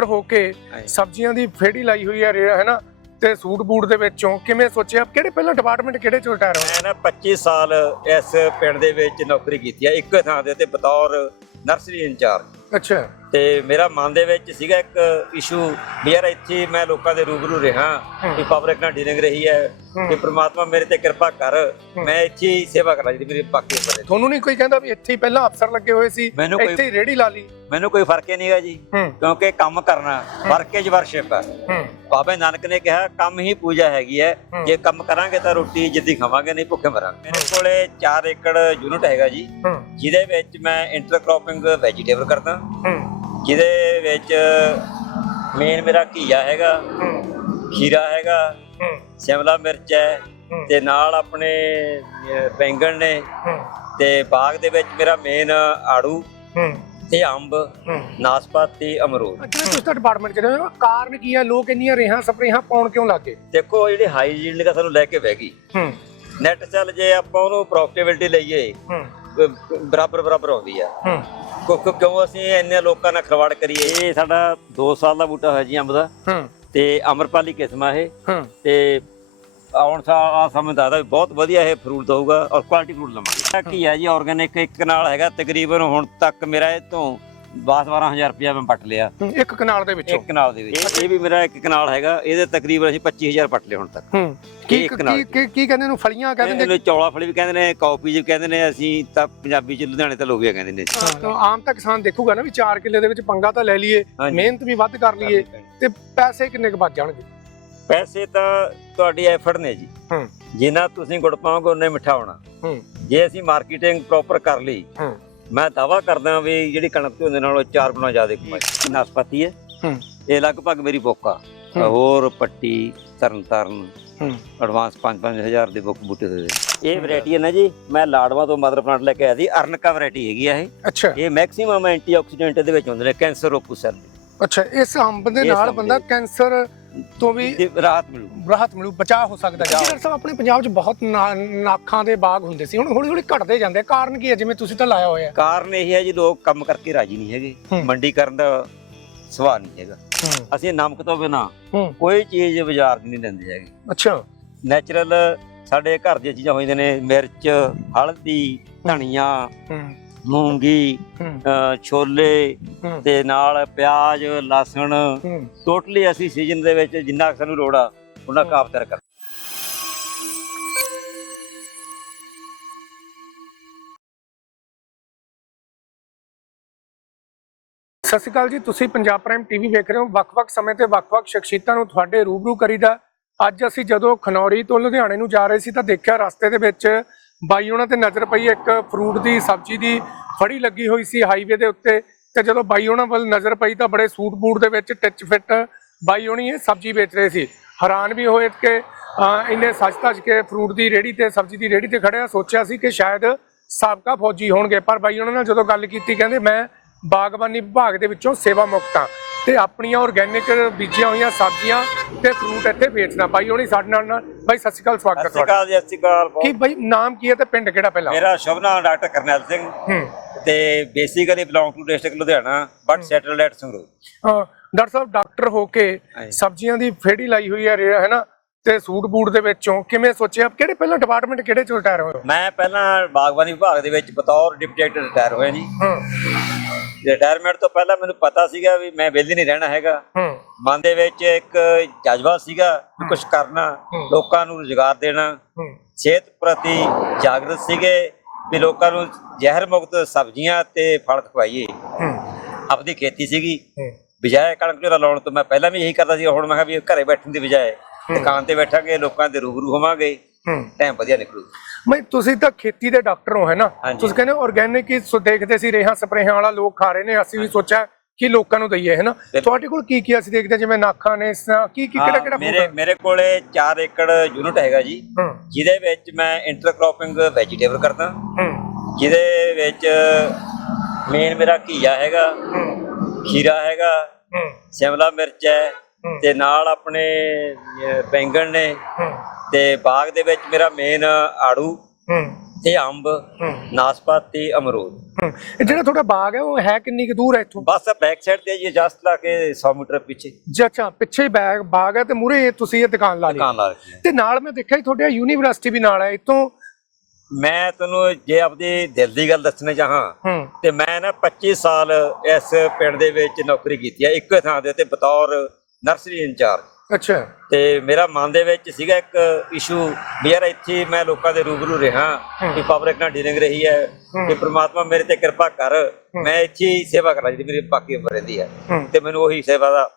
Doctor ਹੋ ਕੇ। ਸਬਜ਼ੀਆਂ ਦੀ ਫੇੜੀ ਲਾਈ ਹੋਈ ਹੈ ਰੇ- ਹੈ ਨਾ ਤੇ ਸੂਟ ਬੂਟ ਦੇ ਵਿੱਚੋਂ ਕਿਵੇਂ ਸੋਚਿਆ ਕਿਹੜੇ ਪਹਿਲਾਂ ਡਿਪਾਰਟਮੈਂਟ ਕਿਹੜੇ ਚੋਂ ਰਿਟਾਇਰ ਹੋਏ ਮੈਂ ਨਾ 25 ਸਾਲ ਇਸ ਪਿੰਡ ਦੇ ਵਿੱਚ ਨੌਕਰੀ ਕੀਤੀ ਹੈ ਇੱਕੋ ਥਾਂ ਦੇ ਉੱਤੇ ਬਤੌਰ ਨਰਸਰੀ ਇੰਚਾਰਜ ਅੱਛਾ ਤੇ ਮੇਰਾ ਮਨ ਦੇ ਵਿੱਚ ਸੀਗਾ ਇੱਕ ਇਸ਼ੂ ਵੀ ਯਾਰ ਇੱਥੇ ਮੈਂ ਲੋਕਾਂ ਦੇ ਰੂਬਰੂ ਰਿਹਾ। ਕਿ ਪਬਲਿਕ ਨਾਲ ਡੀਲਿੰਗ ਰਹੀ ਹੂੰ। ਕਿ ਪ੍ਰਮਾਤਮਾ ਮੇਰੇ ਤੇ ਕਿਰਪਾ ਕਰ ਹੂੰ। ਮੈਂ ਇੱਥੇ ਹੀ ਸੇਵਾ ਕਰਾਂ ਜਿਹੜੀ ਮੇਰੀ ਬਾਕੀ ਬਣੇ ਤੁਹਾਨੂੰ ਨਹੀਂ ਕੋਈ ਕਹਿੰਦਾ ਵੀ ਇੱਥੇ ਹੀ ਪਹਿਲਾਂ ਅਫਸਰ ਲੱਗੇ ਹੋਏ ਸੀ ਮੈਨੂੰ ਕੋਈ- ਇੱਥੇ ਹੀ ਰੇੜੀ ਲਾ ਲਈ? ਮੈਨੂੰ ਕੋਈ ਫ਼ਰਕ ਹੀ ਨਹੀਂਗਾ ਜੀ ਹੂੰ। ਕਿਉਂਕਿ ਕੰਮ ਕਰਨਾ ਵਰਕੇ ਵਰਸ਼ਿਪ ਹੈ। ਹੂੰ। ਬਾਬਾ ਨਾਨਕ ਨੇ ਕਿਹਾ ਕੰਮ ਹੀ ਪੂਜਾ ਹੈਗੀ ਹੈ। ਹੂੰ। ਜੇ ਕੰਮ ਕਰਾਂਗੇ ਤਾਂ ਰੋਟੀ ਜਿੱਦੀ ਖਾਵਾਂਗੇ ਨਹੀਂ ਭੁੱਖੇ ਮਰਾਂਗੇ। ਮੇਰੇ ਕੋਲੇ 4 ਏਕੜ ਯੂਨਿਟ ਹੈਗਾ ਜੀ ਹੂੰ। ਜਿਹਦੇ ਵਿੱਚ ਮੈਂ ਇੰਟਰਕ੍ਰੋਪਿੰਗ ਵੈਜੀਟੇਬਲ ਕਰਦਾ। ਹੂੰ। ਜਿਹਦੇ ਵਿੱਚ ਮੇਨ ਮੇਰਾ ਘੀਆ ਹੈਗਾ ਹੂੰ। ਖੀਰਾ ਹੈਗਾ ਹੂੰ ਸ਼ਿਮਲਾ ਮਿਰਚ ਹੈ ਹੂੰ। ਤੇ ਨਾਲ ਆਪਣੇ ਬੈਂਗਣ ਨੇ ਹੂੰ। ਤੇ ਬਾਗ ਦੇ ਵਿੱਚ ਮੇਰਾ ਮੇਨ ਆੜੂ ਹੂੰ। ਤੇ ਅੰਬ ਹੂੰ। ਨਾਸਪਾਤੀ ਅਮਰੂਦ। ਜਿਵੇਂ ਤੁਸੀਂ ਤਾਂ ਡਿਪਾਰਟਮੈਂਟ ਚ ਰਹੇ ਹੋ? ਕਾਰਨ ਕੀ ਹੈ ਲੋਕ ਇੰਨੀਆਂ ਰੇਹਾਂ ਸਪਰੇਹਾਂ ਪਾਉਣ ਕਿਉਂ ਲੱਗੇ ਦੇਖੋ ਜਿਹੜੀ ਹਾਈਜੀਨ ਦਾ ਸਾਨੂੰ ਲੈ ਕੇ ਬਹਿ ਗਈ। ਹੂੰ। ਨੈਟ ਚੱਲ ਜੇ ਆਪਾਂ ਉਹਨੂੰ ਪ੍ਰੋਫਿਟੇਬਿਲਟੀ ਲਈਏ ਹੂੰ। ਬਰਾਬਰ ਬਰਾਬਰ ਆਉਂਦੀ ਆ। ਹੂੰ। ਕਿਉਂ- ਅਸੀਂ ਇੰਨੇ ਲੋਕਾਂ ਨਾਲ ਖਰਵਾੜ ਕਰੀਏ? ਇਹ ਸਾਡਾ 2 ਸਾਲ ਦਾ ਬੂਟਾ ਹੋਇਆ ਜੀ ਅੰਬ ਦਾ। ਹੂੰ। ਤੇ ਅਮਰਪਾਲੀ ਕਿਸਮ ਆ ਇਹ। ਹੂੰ। ਤੇ ਆਉਣ ਸਾਲ ਆ ਸਮੇਂ ਦਾ ਵੀ ਬਹੁਤ ਵਧੀਆ ਇਹ ਫਰੂਟ ਦਊਗਾ ਔਰ ਕੁਆਲਿਟੀ ਫਰੂਟ ਲਵਾਂਗੇ। ਕੀ ਹੈ ਜੀ ਆਰਗੈਨਿਕ ਇੱਕ ਨਾਲ ਹੈਗਾ ਤਕਰੀਬਨ ਹੁਣ ਤੱਕ ਮੇਰਾ ਇਹ ਤੋਂ 10 12000 ਰੁਪਇਆ ਮੈਂ ਪੱਟ ਲਿਆ। ਇੱਕ ਕਨਾਲ ਦੇ ਵਿੱਚੋਂ? ਇੱਕ ਕਨਾਲ ਦੇ ਵਿੱਚ। ਇਹ- ਵੀ ਮੇਰਾ ਇੱਕ ਕਨਾਲ ਹੈਗਾ ਇਹਦੇ ਤਕਰੀਬਨ ਅਸੀਂ 25000 ਪੱਟ ਲਏ ਹੁਣ ਤੱਕ। ਕੀ ਕਨਾਲ। ਕੀ ਕੀ- ਕਹਿੰਦੇ ਨੂੰ ਫਲੀਆਂ ਕਹਿੰਦੇ ਨੇ? ਚੌਲਾ ਫਲੀ ਵੀ ਕਹਿੰਦੇ ਨੇ ਕਾਪੀ ਵੀ ਕਹਿੰਦੇ ਨੇ ਅਸੀਂ ਤਾਂ ਪੰਜਾਬੀ ਚ ਲੁਧਿਆਣੇ ਤਾਂ ਲੋਬੀਆ ਕਹਿੰਦੇ ਨੇ ਤਾਂ ਆਮ ਤਾਂ ਕਿਸਾਨ ਦੇਖੂਗਾ ਨਾ ਵੀ 4 ਕਿੱਲੇ ਦੇ ਵਿੱਚ ਪੰਗਾ ਤਾਂ ਲੈ ਲਈਏ। ਮਿਹਨਤ ਵੀ ਵੱਧ ਕਰ ਲਈਏ। ਤੇ ਪੈਸੇ ਕਿੰਨੇ ਕੁ ਬਚ ਜਾਣਗੇ? ਪੈਸੇ ਤਾਂ ਤੁਹਾਡੀ ਐਫਰਟ ਨੇ ਜੀ। ਹੂੰ। ਜਿੰਨਾ ਤੁਸੀਂ ਗੁੜ ਪਾਓਗੇ ਉਹਨੇ ਮਿੱਠਾ ਹੋਣਾ। ਹੂੰ। ਜੇ ਅਸੀਂ ਮਾਰਕੀਟਿੰਗ ਪ੍ਰੋਪਰ ਕਰ ਲਈ ਹੂੰ। ਮੈਂ ਦਾਵਾ ਕਰਦਾ ਵੀ ਜਿਹੜੀ ਕਣਕ ਝੋਨੇ ਨਾਲੋਂ ਚਾਰ ਗੁਣਾ ਜ਼ਿਆਦਾ ਕਮਾਈ। ਨਾਸਪਤੀ ਹੈ। ਹੂੰ। ਇਹ ਲਗਭਗ ਮੇਰੀ ਬੋਕਾ ਹੂੰ। ਹੋਰ ਪੱਟੀ ਤਰਨ ਤਾਰਨ ਹੂੰ। ਐਡਵਾਂਸ 5-5000 ਦੇ ਬੁੱਕ ਬੂਟੇ ਦੇ ਇਹ ਵੈਰਾਈਟੀ ਹੈ ਨਾ ਜੀ। ਮੈਂ ਲਾੜਵਾ ਤੋਂ ਮਦਰ ਪਲਾਂਟ ਲੈ ਕੇ ਆਇਆ ਸੀ। ਅਰਨਕਾ ਵੈਰਾਈਟੀ ਹੈਗੀ ਆ ਇਹ। ਅੱਛਾ। ਇਹ ਮੈਕਸਿਮਮ ਐਂਟੀਆਕਸੀਡੈਂਟ ਇਹਦੇ ਵਿੱਚ ਹੁੰਦੇ ਨੇ ਕੈਂਸਰ ਰੋਕੂ ਸੈੱਲ ਅੱਛਾ ਇਸ ਅੰਬ ਦੇ ਇਸ ਨਾਲ ਅੰਬ ਬੰਦਾ ਦੇ- ਕੈਂਸਰ ਤੋਂ ਵੀ ਰਾਹਤ ਮਿਲੂ। ਰਾਹਤ ਮਿਲੂ ਬਚਾਅ ਹੋ ਸਕਦਾ ਹੈ ਬਚਾਅ। ਡਾਕਟਰ ਸਾਹਿਬ ਆਪਣੇ ਪੰਜਾਬ 'ਚ ਬਹੁਤ ਨਾ- ਨਾਖਾਂ ਦੇ ਬਾਗ ਹੁੰਦੇ ਸੀ ਹੁਣ ਹੌਲੀ ਹੌਲੀ ਘਟਦੇ ਜਾਂਦੇ ਆ। ਕਾਰਨ ਕੀ ਹੈ? ਜਿਵੇਂ ਤੁਸੀਂ ਤਾਂ ਲਾਇਆ ਹੋਇਆ ਕਾਰਨ ਇਹ ਹੈ ਜੀ ਲੋਕ ਕੰਮ ਕਰਕੇ ਰਾਜੀ ਨਹੀਂ ਹੈਗੇ। ਹੂੰ। ਮੰਡੀ ਕਰਨ ਦਾ ਸਵਾਲ ਨਹੀਂ ਹੈਗਾ। ਹੂੰ। ਅਸੀਂ ਨਮਕ ਤੋਂ ਬਿਨਾ ਹੂੰ। ਕੋਈ ਚੀਜ਼ ਬਾਜ਼ਾਰ ਦੀ ਨਹੀਂ ਲੈਂਦੇ ਹੈਗੇ। ਅੱਛਾ। ਨੈਚੁਰਲ ਸਾਡੇ ਘਰ ਦੀਆਂ ਚੀਜ਼ਾਂ ਹੋ ਜਾਂਦੀਆਂ ਨੇ ਮਿਰਚ ਹਲਦੀ ਧਨੀਆ। ਹੂੰ। ਮੂੰਗੀ ਛੋਲੇ ਤੇ ਨਾਲ ਪਿਆਜ਼ ਲਸਣ। ਟੋਟਲੀ ਅਸੀਂ ਸੀਜ਼ਨ ਦੇ ਵਿੱਚ ਜਿੰਨਾ ਸਾਨੂੰ ਲੋੜ ਆ ਉਹਨਾਂ ਕਾਫਤਰ ਕਰ ਸਤਿ ਸ਼੍ਰੀ ਅਕਾਲ ਜੀ ਤੁਸੀਂ ਪੰਜਾਬ ਪ੍ਰਾਈਮ ਟੀਵੀ ਵੇਖ ਰਹੇ ਹੋ। ਵੱਖ-ਵੱਖ ਸਮੇਂ ਤੇ ਵੱਖ-ਵੱਖ ਸ਼ਖਸੀਅਤਾਂ ਨੂੰ ਤੁਹਾਡੇ ਰੂਬਰੂ ਕਰੀਦਾ। ਅੱਜ ਅਸੀਂ ਜਦੋਂ ਖਨੌਰੀ ਤੋਂ ਲੁਧਿਆਣੇ ਨੂੰ ਜਾ ਰਹੇ ਸੀ ਤਾਂ ਦੇਖਿਆ ਰਸਤੇ ਦੇ ਵਿੱਚ ਬਾਈ ਉਹਨਾਂ ਤੇ ਨਜ਼ਰ ਪਈ ਇੱਕ ਫਰੂਟ ਦੀ ਸਬਜ਼ੀ ਦੀ ਫੜੀ ਲੱਗੀ ਹੋਈ ਸੀ ਹਾਈਵੇ ਦੇ ਉੱਤੇ ਤੇ ਜਦੋਂ ਬਾਈ ਉਹਨਾਂ ਵੱਲ ਨਜ਼ਰ ਪਈ ਤਾਂ ਬੜੇ ਸੂਟ ਬੂਟ ਦੇ ਵਿੱਚ ਟਿਚ ਫਿੱਟ ਬਾਈ ਹੋਣੀ ਇਹ ਸਬਜ਼ੀ ਵੇਚ ਰਹੇ ਸੀ। ਹੈਰਾਨ ਵੀ ਹੋਏ ਕਿ ਅਹ, ਇੰਨੇ ਸੱਜ ਧੱਜ ਕੇ ਫਰੂਟ ਦੀ ਰੇੜੀ ਤੇ ਸਬਜ਼ੀ ਦੀ ਰੇੜੀ ਤੇ ਖੜਿਆ ਸੋਚਿਆ ਸੀ ਕਿ ਸ਼ਾਇਦ ਸਾਬਕਾ ਫੌਜੀ ਹੋਣਗੇ। ਪਰ ਬਾਈ ਉਹਨਾਂ ਨਾਲ ਜਦੋਂ ਗੱਲ ਕੀਤੀ ਕਹਿੰਦੇ ਮੈਂ ਬਾਗਬਾਨੀ ਵਿਭਾਗ ਦੇ ਵਿੱਚੋਂ ਸੇਵਾ ਮੁਕਤ ਹਾਂ। ਤੇ ਆਪਣੀਆਂ ਆਰਗੈਨਿਕ ਬੀਜੀਆਂ ਹੋਈਆਂ ਸਬਜ਼ੀਆਂ ਤੇ ਫਰੂਟ ਇੱਥੇ ਵੇਚਣਾ ਬਾਈ ਹੋਣੀ ਸਾਡੇ ਨਾਲ ਨਾਲ ਬਾਈ ਸਤਿ ਸ਼੍ਰੀ ਅਕਾਲ ਸਵਾਗਤ ਹੈ ਸਤਿ ਸ਼੍ਰੀ ਤੁਹਾਡਾ। ਸਤਿ ਸ਼੍ਰੀ ਅਕਾਲ ਕੀ ਬਾਈ ਨਾਮ ਕੀ ਹੈ ਤੇ ਪਿੰਡ ਕਿਹੜਾ ਪਹਿਲਾਂ? ਮੇਰਾ ਸ਼ੁਭ ਨਾਮ ਡਾਕਟਰ ਕਰਨੈਲ ਸਿੰਘ। ਹੂੰ। ਤੇ basically belong to district Ludhiana but settled at Sangrur. ਹਾਂ, ਡਾਕਟਰ ਸਾਹਿਬ ਡਾਕਟਰ ਹੋ ਕੇ। ਸਬਜ਼ੀਆਂ ਦੀ ਫੇੜੀ ਲਾਈ ਹੋਈ ਹੈ ਰੇ- ਹੈ ਨਾ ਤੇ ਸੂਟ ਬੂਟ ਦੇ ਵਿੱਚੋਂ ਕਿਵੇਂ ਸੋਚਿਆ? ਕਿਹੜੇ ਪਹਿਲਾਂ ਡਿਪਾਰਟਮੈਂਟ ਕਿਹੜੇ ਚੋਂ ਰਿਟਾਇਰ ਹੋਏ ਮੈਂ ਪਹਿਲਾਂ ਬਾਗਬਾਨੀ ਵਿਭਾਗ ਦੇ ਵਿੱਚ ਬਤੌਰ ਡਿਪਟੀ ਡਾਇਰੈਕਟਰ ਰਿਟਾਇਰ ਹੋਇਆ ਜੀ। ਰਿਟਾਇਰਮੈਂਟ ਤੋਂ ਪਹਿਲਾਂ ਮੈਨੂੰ ਪਤਾ ਸੀਗਾ ਵੀ ਮੈਂ ਵਿਹਲੇ ਨਹੀਂ ਰਹਿਣਾ ਹੈਗਾ। ਹੂੰ। ਮਨ ਦੇ ਵਿੱਚ ਇੱਕ ਜਜ਼ਬਾ ਸੀਗਾ ਕੁਝ ਕਰਨਾ। ਲੋਕਾਂ ਨੂੰ ਰੁਜ਼ਗਾਰ ਦੇਣਾ। ਸਿਹਤ ਪ੍ਰਤੀ ਜਾਗਰਤ ਸੀਗੇ ਵੀ ਲੋਕਾਂ ਨੂੰ ਜ਼ਹਿਰ ਮੁਕਤ ਸਬਜ਼ੀਆਂ ਤੇ ਫਲ ਖਵਾਈਏ। ਹੂੰ। ਆਪਦੀ ਖੇਤੀ ਸੀਗੀ। ਬਜਾਏ ਕਣਕ ਝੋਲਾ ਲਾਉਣ ਤੋਂ ਮੈਂ ਪਹਿਲਾਂ ਵੀ ਇਹੀ ਕਰਦਾ ਸੀ। ਹੁਣ ਮੈਂ ਕਿਹਾ ਵੀ ਘਰੇ ਬੈਠਣ ਦੀ ਬਜਾਏ ਦੁਕਾਨ ਤੇ ਬੈਠਾਂਗੇ ਲੋਕਾਂ ਦੇ ਰੂਬਰੂ ਹੋਵਾਂਗੇ। ਟਾਈਮ ਵਧੀਆ ਨਿਕਲੂ। ਮੈਂ ਤੁਸੀਂ ਤਾਂ ਖੇਤੀ ਦੇ ਡਾਕਟਰ ਹੋ ਹੈ ਨਾ। ਤੁਸੀਂ ਕਹਿੰਦੇ ਆਰਗੈਨਿਕ ਹੀ ਸੋ ਦੇਖਦੇ ਸੀ ਰੇਹਾਂ ਸਪਰੇਹਾਂ ਵਾਲਾ ਲੋਕ ਖਾ ਰਹੇ ਨੇ ਅਸੀਂ ਵੀ ਸੋਚਿਆ ਕਿ ਲੋਕਾਂ ਨੂੰ ਦਈਏ ਹੈ ਨਾ। ਤੁਹਾਡੇ ਕੋਲ ਕੀ ਕੀ ਅਸੀਂ ਦੇਖਦੇ ਜਿਵੇਂ ਨਾਖਾਂ ਨੇ ਕੀ ਕੀ ਕਿਹੜਾ ਕਿਹੜਾ ਮੇਰੇ ਮੇਰੇ ਕੋਲੇ 4 ਏਕੜ ਯੂਨਿਟ ਹੈਗਾ ਜੀ। ਜਿਹਦੇ ਵਿੱਚ ਮੈਂ ਇੰਟਰਕ੍ਰੋਪਿੰਗ ਵੈਜੀਟੇਬਲ ਕਰਦਾ। ਜਿਹਦੇ ਵਿੱਚ ਮੇਨ ਮੇਰਾ ਘੀਆ ਹੈਗਾ ਖੀਰਾ ਹੈਗਾ ਸ਼ਿਮਲਾ ਮਿਰਚ ਹੈ। ਤੇ ਨਾਲ ਆਪਣੇ ਬੈਂਗਣ ਨੇ। ਤੇ ਬਾਗ ਦੇ ਵਿੱਚ ਮੇਰਾ ਮੇਨ ਆੜੂ ਤੇ ਅੰਬ ਨਾਸਪਾਤੀ ਅਮਰੂਦ। ਇਹ ਜਿਹੜਾ ਤੁਹਾਡਾ ਬਾਗ ਹੈ ਉਹ ਹੈ ਕਿੰਨੀ ਕੁ ਦੂਰ ਹੈ ਇੱਥੋਂ? ਬਸ ਬੈਕ ਸਾਈਡ ਤੇ ਜੀ ਜਸਟ ਲਾ ਕੇ 100 ਮੀਟਰ ਪਿੱਛੇ। ਜੀ ਅੱਛਾ ਪਿੱਛੇ ਹੀ ਬੈਗ ਬਾਗ ਹੈ ਤੇ ਮੂਰੇ ਤੁਸੀਂ ਇਹ ਦੁਕਾਨ ਲਾ ਲਈ। ਦੁਕਾਨ ਲਾ ਹੈ। ਤੇ ਨਾਲ ਮੈਂ ਦੇਖਿਆ ਤੁਹਾਡੇ ਯੂਨੀਵਰਸਿਟੀ ਵੀ ਨਾਲ ਹੈ ਇਤੋਂ ਮੈਂ ਤੁਹਾਨੂੰ ਜੇ ਆਪਦੀ ਦਿਲ ਦੀ ਗੱਲ ਦੱਸਣਾ ਚਾਹਾਂ ਤੇ ਮੈਂ ਨਾ 25 ਸਾਲ ਇਸ ਪਿੰਡ ਦੇ ਵਿੱਚ ਨੌਕਰੀ ਕੀਤੀ ਹੈ ਇੱਕੋ ਥਾਂ ਦੇ ਉੱਤੇ ਬਤੌਰ ਨਰਸਰੀ ਇੰਚਾਰਜ। ਅੱਛਾ। ਤੇ ਮੇਰਾ ਮਨ ਦੇ ਵਿੱਚ ਸੀਗਾ ਇੱਕ ਇਸ਼ੂ ਵੀ ਯਾਰ ਇੱਥੇ ਮੈਂ ਲੋਕਾਂ ਦੇ ਰੂਬਰੂ ਰਿਹਾ ਕਿ ਪਬਲਿਕ ਨਾਲ ਡੀਲਿੰਗ ਰਹੀ ਹੈ ਕਿ ਪ੍ਰਮਾਤਮਾ ਮੇਰੇ ਤੇ ਕਿਰਪਾ ਕਰ ਮੈਂ ਇੱਥੇ ਹੀ ਸੇਵਾ ਕਰਾਂ ਜਿਹੜੀ ਮੇਰੀ ਬਾਕੀ ਉਮਰ ਰਹਿੰਦੀ ਹੈ। ਤੇ ਮੈਨੂੰ ਉਹੀ ਸੇਵਾ ਦਾ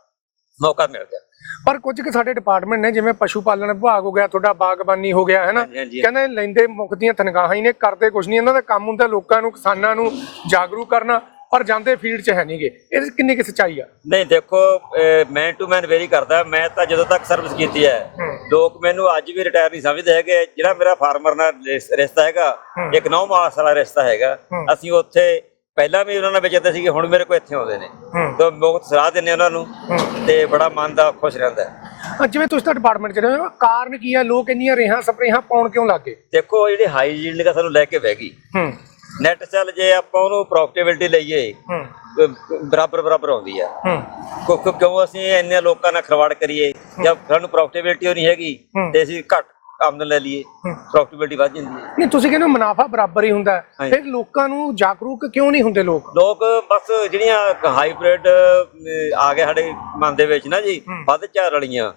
ਮੌਕਾ ਮਿਲ ਗਿਆ। ਪਰ ਕੁਝ ਕਿ ਸਾਡੇ ਡਿਪਾਰਟਮੈਂਟ ਨੇ ਜਿਵੇਂ ਪਸ਼ੂ ਪਾਲਣ ਵਿਭਾਗ ਹੋ ਗਿਆ ਤੁਹਾਡਾ ਬਾਗਬਾਨੀ ਹੋ ਗਿਆ ਹੈ ਨਾ। ਕਹਿੰਦੇ ਲੈਂਦੇ ਮੁੱਖ ਦੀਆਂ ਤਨਖਾਹਾਂ ਹੀ ਨੇ ਕਰਦੇ ਕੁਝ ਨਹੀਂ ਇਹਨਾਂ ਦਾ ਕੰਮ ਹੁੰਦਾ ਲੋਕਾਂ ਨੂੰ ਕਿਸਾਨਾਂ ਨੂੰ ਜਾਗਰੂਕ ਕਰਨਾ। ਪਰ ਜਾਂਦੇ ਫੀਲਡ 'ਚ ਹੈ ਨਹੀਂਗੇ। ਇਹਦੇ 'ਚ ਕਿੰਨੀ ਕਿ ਸੱਚਾਈ ਆ? ਨਹੀਂ ਦੇਖੋ ਮੈਨ ਟੂ ਮੈਨ ਵੈਰੀ ਕਰਦਾ। ਮੈਂ ਤਾਂ ਜਦੋਂ ਤੱਕ ਸਰਵਿਸ ਕੀਤੀ ਹੈ ਲੋਕ ਮੈਨੂੰ ਅੱਜ ਵੀ ਰਿਟਾਇਰ ਨਹੀਂ ਸਮਝਦੇ ਹੈਗੇ। ਜਿਹੜਾ ਮੇਰਾ ਫਾਰਮਰ ਨਾਲ ਰਿਸ- ਰਿਸ਼ਤਾ ਹੈਗਾ ਇੱਕ ਨੌ ਮਾਸ ਵਾਲਾ ਰਿਸ਼ਤਾ ਹੈਗਾ। ਅਸੀਂ ਉੱਥੇ ਪਹਿਲਾਂ ਵੀ ਉਹਨਾਂ ਨਾਲ ਵਿਚਰਦੇ ਸੀਗੇ ਹੁਣ ਮੇਰੇ ਕੋਲ ਇੱਥੇ ਆਉਂਦੇ ਨੇ। ਤਾਂ ਬਹੁਤ ਸਲਾਹ ਦਿੰਦੇ ਉਹਨਾਂ ਨੂੰ ਤੇ ਬੜਾ ਮਨ ਦਾ ਖੁਸ਼ ਰਹਿੰਦਾ। ਜਿਵੇਂ ਤੁਸੀਂ ਤਾਂ ਡਿਪਾਰਟਮੈਂਟ 'ਚ ਰਹੇ ਹੋ ਕਾਰਨ ਕੀ ਹੈ ਲੋਕ ਇੰਨੀਆਂ ਰੇਹਾਂ ਸਪਰੇਹਾਂ ਪਾਉਣ ਕਿਉਂ ਲੱਗੇ ਦੇਖੋ ਜਿਹੜੀ ਹਾਈਜੀਨ ਦਾ ਸਾਨੂੰ ਲੈ ਕੇ ਬਹਿ ਗਈ। ਨੈਟ ਚੱਲ ਜੇ ਆਪਾਂ ਉਹਨੂੰ ਪ੍ਰੋਫਿਟੇਬਿਲਟੀ ਲਈਏ ਬਰਾਬਰ ਬਰਾਬਰ ਆਉਂਦੀ ਆ। ਹੂੰ। ਕਿਉਂ- ਅਸੀਂ ਇੰਨੇ ਲੋਕਾਂ ਨਾਲ ਖਰਵਾੜ ਕਰੀਏ ਜਦ ਸਾਨੂੰ ਪ੍ਰੋਫਿਟੇਬਿਲਟੀ ਨਹੀਂ ਹੈਗੀ। ਤੇ ਅਸੀਂ ਘੱਟ ਆਮਦਨ ਲੈ ਲਈਏ। ਪ੍ਰੋਫਿਟੇਬਿਲਟੀ ਵੱਧ ਜਾਂਦੀ ਹੈ ਨਹੀਂ ਤੁਸੀਂ ਕਹਿੰਦੇ ਮੁਨਾਫਾ ਬਰਾਬਰ ਹੀ ਹੁੰਦਾ। ਫਿਰ ਲੋਕਾਂ ਨੂੰ ਜਾਗਰੂਕ ਕਿਉਂ ਨਹੀਂ ਹੁੰਦੇ ਲੋਕ? ਲੋਕ ਬਸ ਜਿਹੜੀਆਂ ਹਾਈਬ੍ਰਿਡ ਆ ਗਏ ਸਾਡੇ ਮਨ ਦੇ ਵਿੱਚ ਨਾ ਜੀ ਵੱਧ ਝਾੜ ਵਾਲੀਆਂ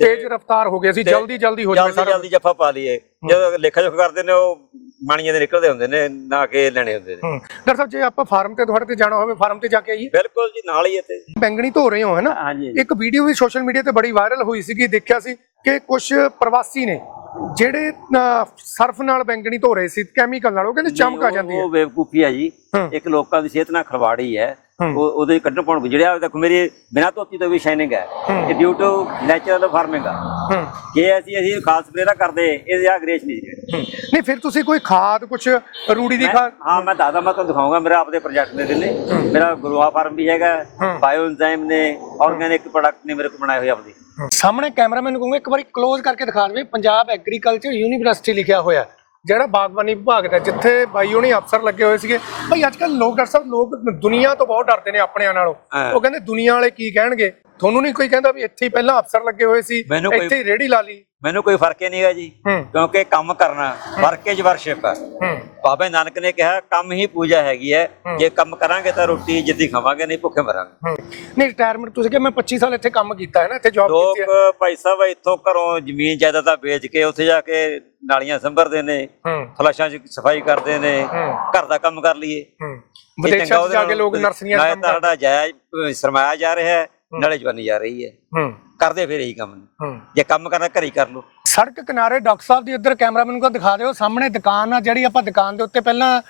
ਤੇਜ਼ ਰਫ਼ਤਾਰ ਹੋ ਗਏ ਸੀ ਜਲਦੀ ਜਲਦੀ ਹੋ ਜਾਵੇ ਜਲਦੀ ਜਲਦੀ ਜੱਫਾ ਪਾ ਲਈਏ। ਜਦੋਂ ਲੇਖਾ ਜੋਖ ਕਰਦੇ ਨੇ ਉਹ ਮਾਣੀਆਂ ਦੇ ਨਿਕਲਦੇ ਹੁੰਦੇ ਨੇ ਨਾ ਕਿ ਲੈਣੇ ਹੁੰਦੇ ਨੇ। ਹੂੰ। ਡਾਕਟਰ ਸਾਹਿਬ ਜੇ ਆਪਾਂ ਫਾਰਮ ਤੇ ਤੁਹਾਡੇ ਤੇ ਜਾਣਾ ਹੋਵੇ ਫਾਰਮ ਤੇ ਜਾ ਕੇ ਆਈਏ। ਬਿਲਕੁਲ ਜੀ ਨਾਲ ਹੀ ਇੱਥੇ। ਬੈਂਗਣੀ ਧੋ ਰਹੇ ਹੋ ਹੈ ਨਾ? ਹਾਂਜੀ ਇੱਕ ਵੀਡੀਓ ਵੀ ਸੋਸ਼ਲ ਮੀਡੀਆ ਤੇ ਬੜੀ ਵਾਇਰਲ ਹੋਈ ਸੀਗੀ ਦੇਖਿਆ ਸੀ ਕਿ ਕੁਝ ਪ੍ਰਵਾਸੀ ਨੇ ਜਿਹੜੇ ਸਰਫ ਨਾਲ ਬੈਂਗਣੀ ਧੋ ਰਹੇ ਸੀ ਕੈਮੀਕਲ ਨਾਲ ਉਹ ਕਹਿੰਦੇ ਚਮਕ ਆ ਜਾਂਦੀ ਹੈ। ਉਹ ਬੇਵਕੂਫੀ ਆ ਜੀ। ਹੂੰ। ਇੱਕ ਲੋਕਾਂ ਦੀ ਸਿਹਤ ਨਾਲ ਖਿਲਵਾੜੀ ਹੈ ਹੂੰ। ਉਹਦੇ ਕੱਢਣ ਪਾਉਣ ਜਿਹੜਾ ਦੇਖੋ ਮੇਰੀ ਬਿਨਾਂ ਧੋਤੀ ਤੋਂ ਵੀ ਸ਼ਾਈਨਿੰਗ ਹੈ। ਇਹ ਡਿਊ ਟੂ ਨੈਚੁਰਲ ਫਾਰਮਿੰਗ ਆ। ਜੇ ਅਸੀਂ ਅਸੀਂ ਖਾਸ ਸਪਰੇਅ ਕਰਦੇ ਇਹਦੇ ਆ ਗ੍ਰੇਸ ਨਹੀਂ। ਨਹੀਂ ਫਿਰ ਤੁਸੀਂ ਕੋਈ ਖਾਦ ਕੁਝ ਰੂੜੀ ਦੀ ਖਾਦ ਹਾਂ ਮੈਂ ਦਾਦਾ ਮੈਂ ਤੁਹਾਨੂੰ ਦਿਖਾਉਂਗਾ ਮੇਰਾ ਆਪਦੇ ਪ੍ਰੋਜੈਕਟ ਦੇ ਦਿਲੇ ਮੇਰਾ ਗਰੋਆ ਫਾਰਮ ਵੀ ਹੈਗਾ। ਬਾਇਓ ਐਂਜ਼ਾਈਮ ਨੇ ਆਰਗੈਨਿਕ ਪ੍ਰੋਡਕਟ ਨੇ ਮੇਰੇ ਕੋਲ ਬਣਾਏ ਹੋਏ ਆਪਦੇ। ਸਾਹਮਣੇ ਕੈਮਰਾਮੈਨ ਨੂੰ ਕਹੂੰਗਾ ਇੱਕ ਵਾਰੀ ক্লোਜ਼ ਕਰਕੇ ਦਿਖਾ ਦੇਵੇ ਪੰਜਾਬ ਐਗਰੀਕਲਚਰ ਯੂਨੀਵਰਸਿਟੀ ਲਿਖਿਆ ਹੋਇਆ ਜਿਹੜਾ ਬਾਗਬਾਨੀ ਵਿਭਾਗ ਦਾ ਜਿੱਥੇ ਬਾਈ ਉਹਨੇ ਅਫਸਰ ਲੱਗੇ ਹੋਏ ਸੀਗੇ। ਭਾਈ ਅੱਜ ਕੱਲ ਲੋਕ ਡਾਕਟਰ ਸਾਹਿਬ ਲੋਕ ਦੁਨੀਆ ਤੋਂ ਬਹੁਤ ਡਰਦੇ ਨੇ ਆਪਣਿਆਂ ਨਾਲੋਂ। ਉਹ ਕਹਿੰਦੇ ਦੁਨੀਆ ਵਾਲੇ ਕੀ ਕਹਿਣਗੇ? ਤੁਹਾਨੂੰ ਨਹੀਂ ਕੋਈ ਕਹਿੰਦਾ ਵੀ ਇੱਥੇ ਹੀ ਪਹਿਲਾਂ ਅਫਸਰ ਲੱਗੇ ਹੋਏ ਸੀ ਮੈਨੂੰ ਕੋਈ- ਇੱਥੇ ਹੀ ਰੇੜੀ ਲਾ ਲਈ। ਮੈਨੂੰ ਕੋਈ ਫ਼ਰਕ ਹੀ ਨਹੀਂਗਾ ਜੀ। ਹੂੰ। ਕਿਉਂਕਿ ਕੰਮ ਕਰਨਾ ਵਰਕ ਇਜ਼ ਵਰਸ਼ਿਪ ਹੈ। ਬਾਬਾ ਨਾਨਕ ਨੇ ਕਿਹਾ ਕੰਮ ਹੀ ਪੂਜਾ ਹੈਗੀ ਹੈ। ਜੇ ਕੰਮ ਕਰਾਂਗੇ ਤਾਂ ਰੋਟੀ ਜਿੱਦੀ ਖਾਵਾਂਗੇ ਨਹੀਂ ਭੁੱਖੇ ਮਰਾਂਗੇ। ਨਹੀਂ ਰਿਟਾਇਰਮੈਂਟ ਤੁਸੀਂ ਕਿ ਮੈਂ 25 ਸਾਲ ਇੱਥੇ ਕੰਮ ਕੀਤਾ ਹੈ ਨਾ ਇੱਥੇ ਜੌਬ ਲੋਕ ਕੀਤੀ ਹੈ। ਭਾਈ ਸਾਹਿਬ ਇੱਥੋਂ ਘਰੋਂ ਜ਼ਮੀਨ ਜਾਇਦਾਦਾਂ ਵੇਚ ਕੇ ਉੱਥੇ ਜਾ ਕੇ ਨਾਲੀਆਂ ਸੰਭਰਦੇ ਨੇ ਫਲਸ਼ਾਂ 'ਚ ਸਫ਼ਾਈ ਕਰਦੇ ਨੇ ਘਰ ਦਾ ਕੰਮ ਕਰ ਲਈਏ। ਵਿਦੇਸ਼ਾਂ 'ਚ ਜਾ ਕੇ ਲੋਕ ਨਰਸਰੀਆਂ ਨਾਲੇ ਕੰਮ ਤਾਂ ਕਰਦੇ ਜਾਇਜ਼ ਸਰਮਾਇਆ ਜਾ ਰਿਹਾ ਹੈ ਨਾਲੇ ਜਵਾਨੀ ਜਾ ਰਹੀ ਹੂੰ। ਕਰਦੇ ਫਿਰ ਇਹੀ ਕੰਮ ਨੇ। ਹੂੰ। ਜੇ ਕੰਮ ਕਰਨਾ ਘਰੇ ਹੀ ਕਰ ਲਓ। ਸੜਕ ਕਿਨਾਰੇ ਡਾਕਟਰ ਸਾਹਿਬ ਦੀ ਇੱਧਰ ਕੈਮਰਾਮੈਨ ਕੋਲ ਦਿਖਾ ਦਿਓ ਸਾਹਮਣੇ ਦੁਕਾਨ ਆ ਜਿਹੜੀ ਆਪਾਂ ਦੁਕਾਨ ਦੇ ਉੱਤੇ ਪਹਿਲਾਂ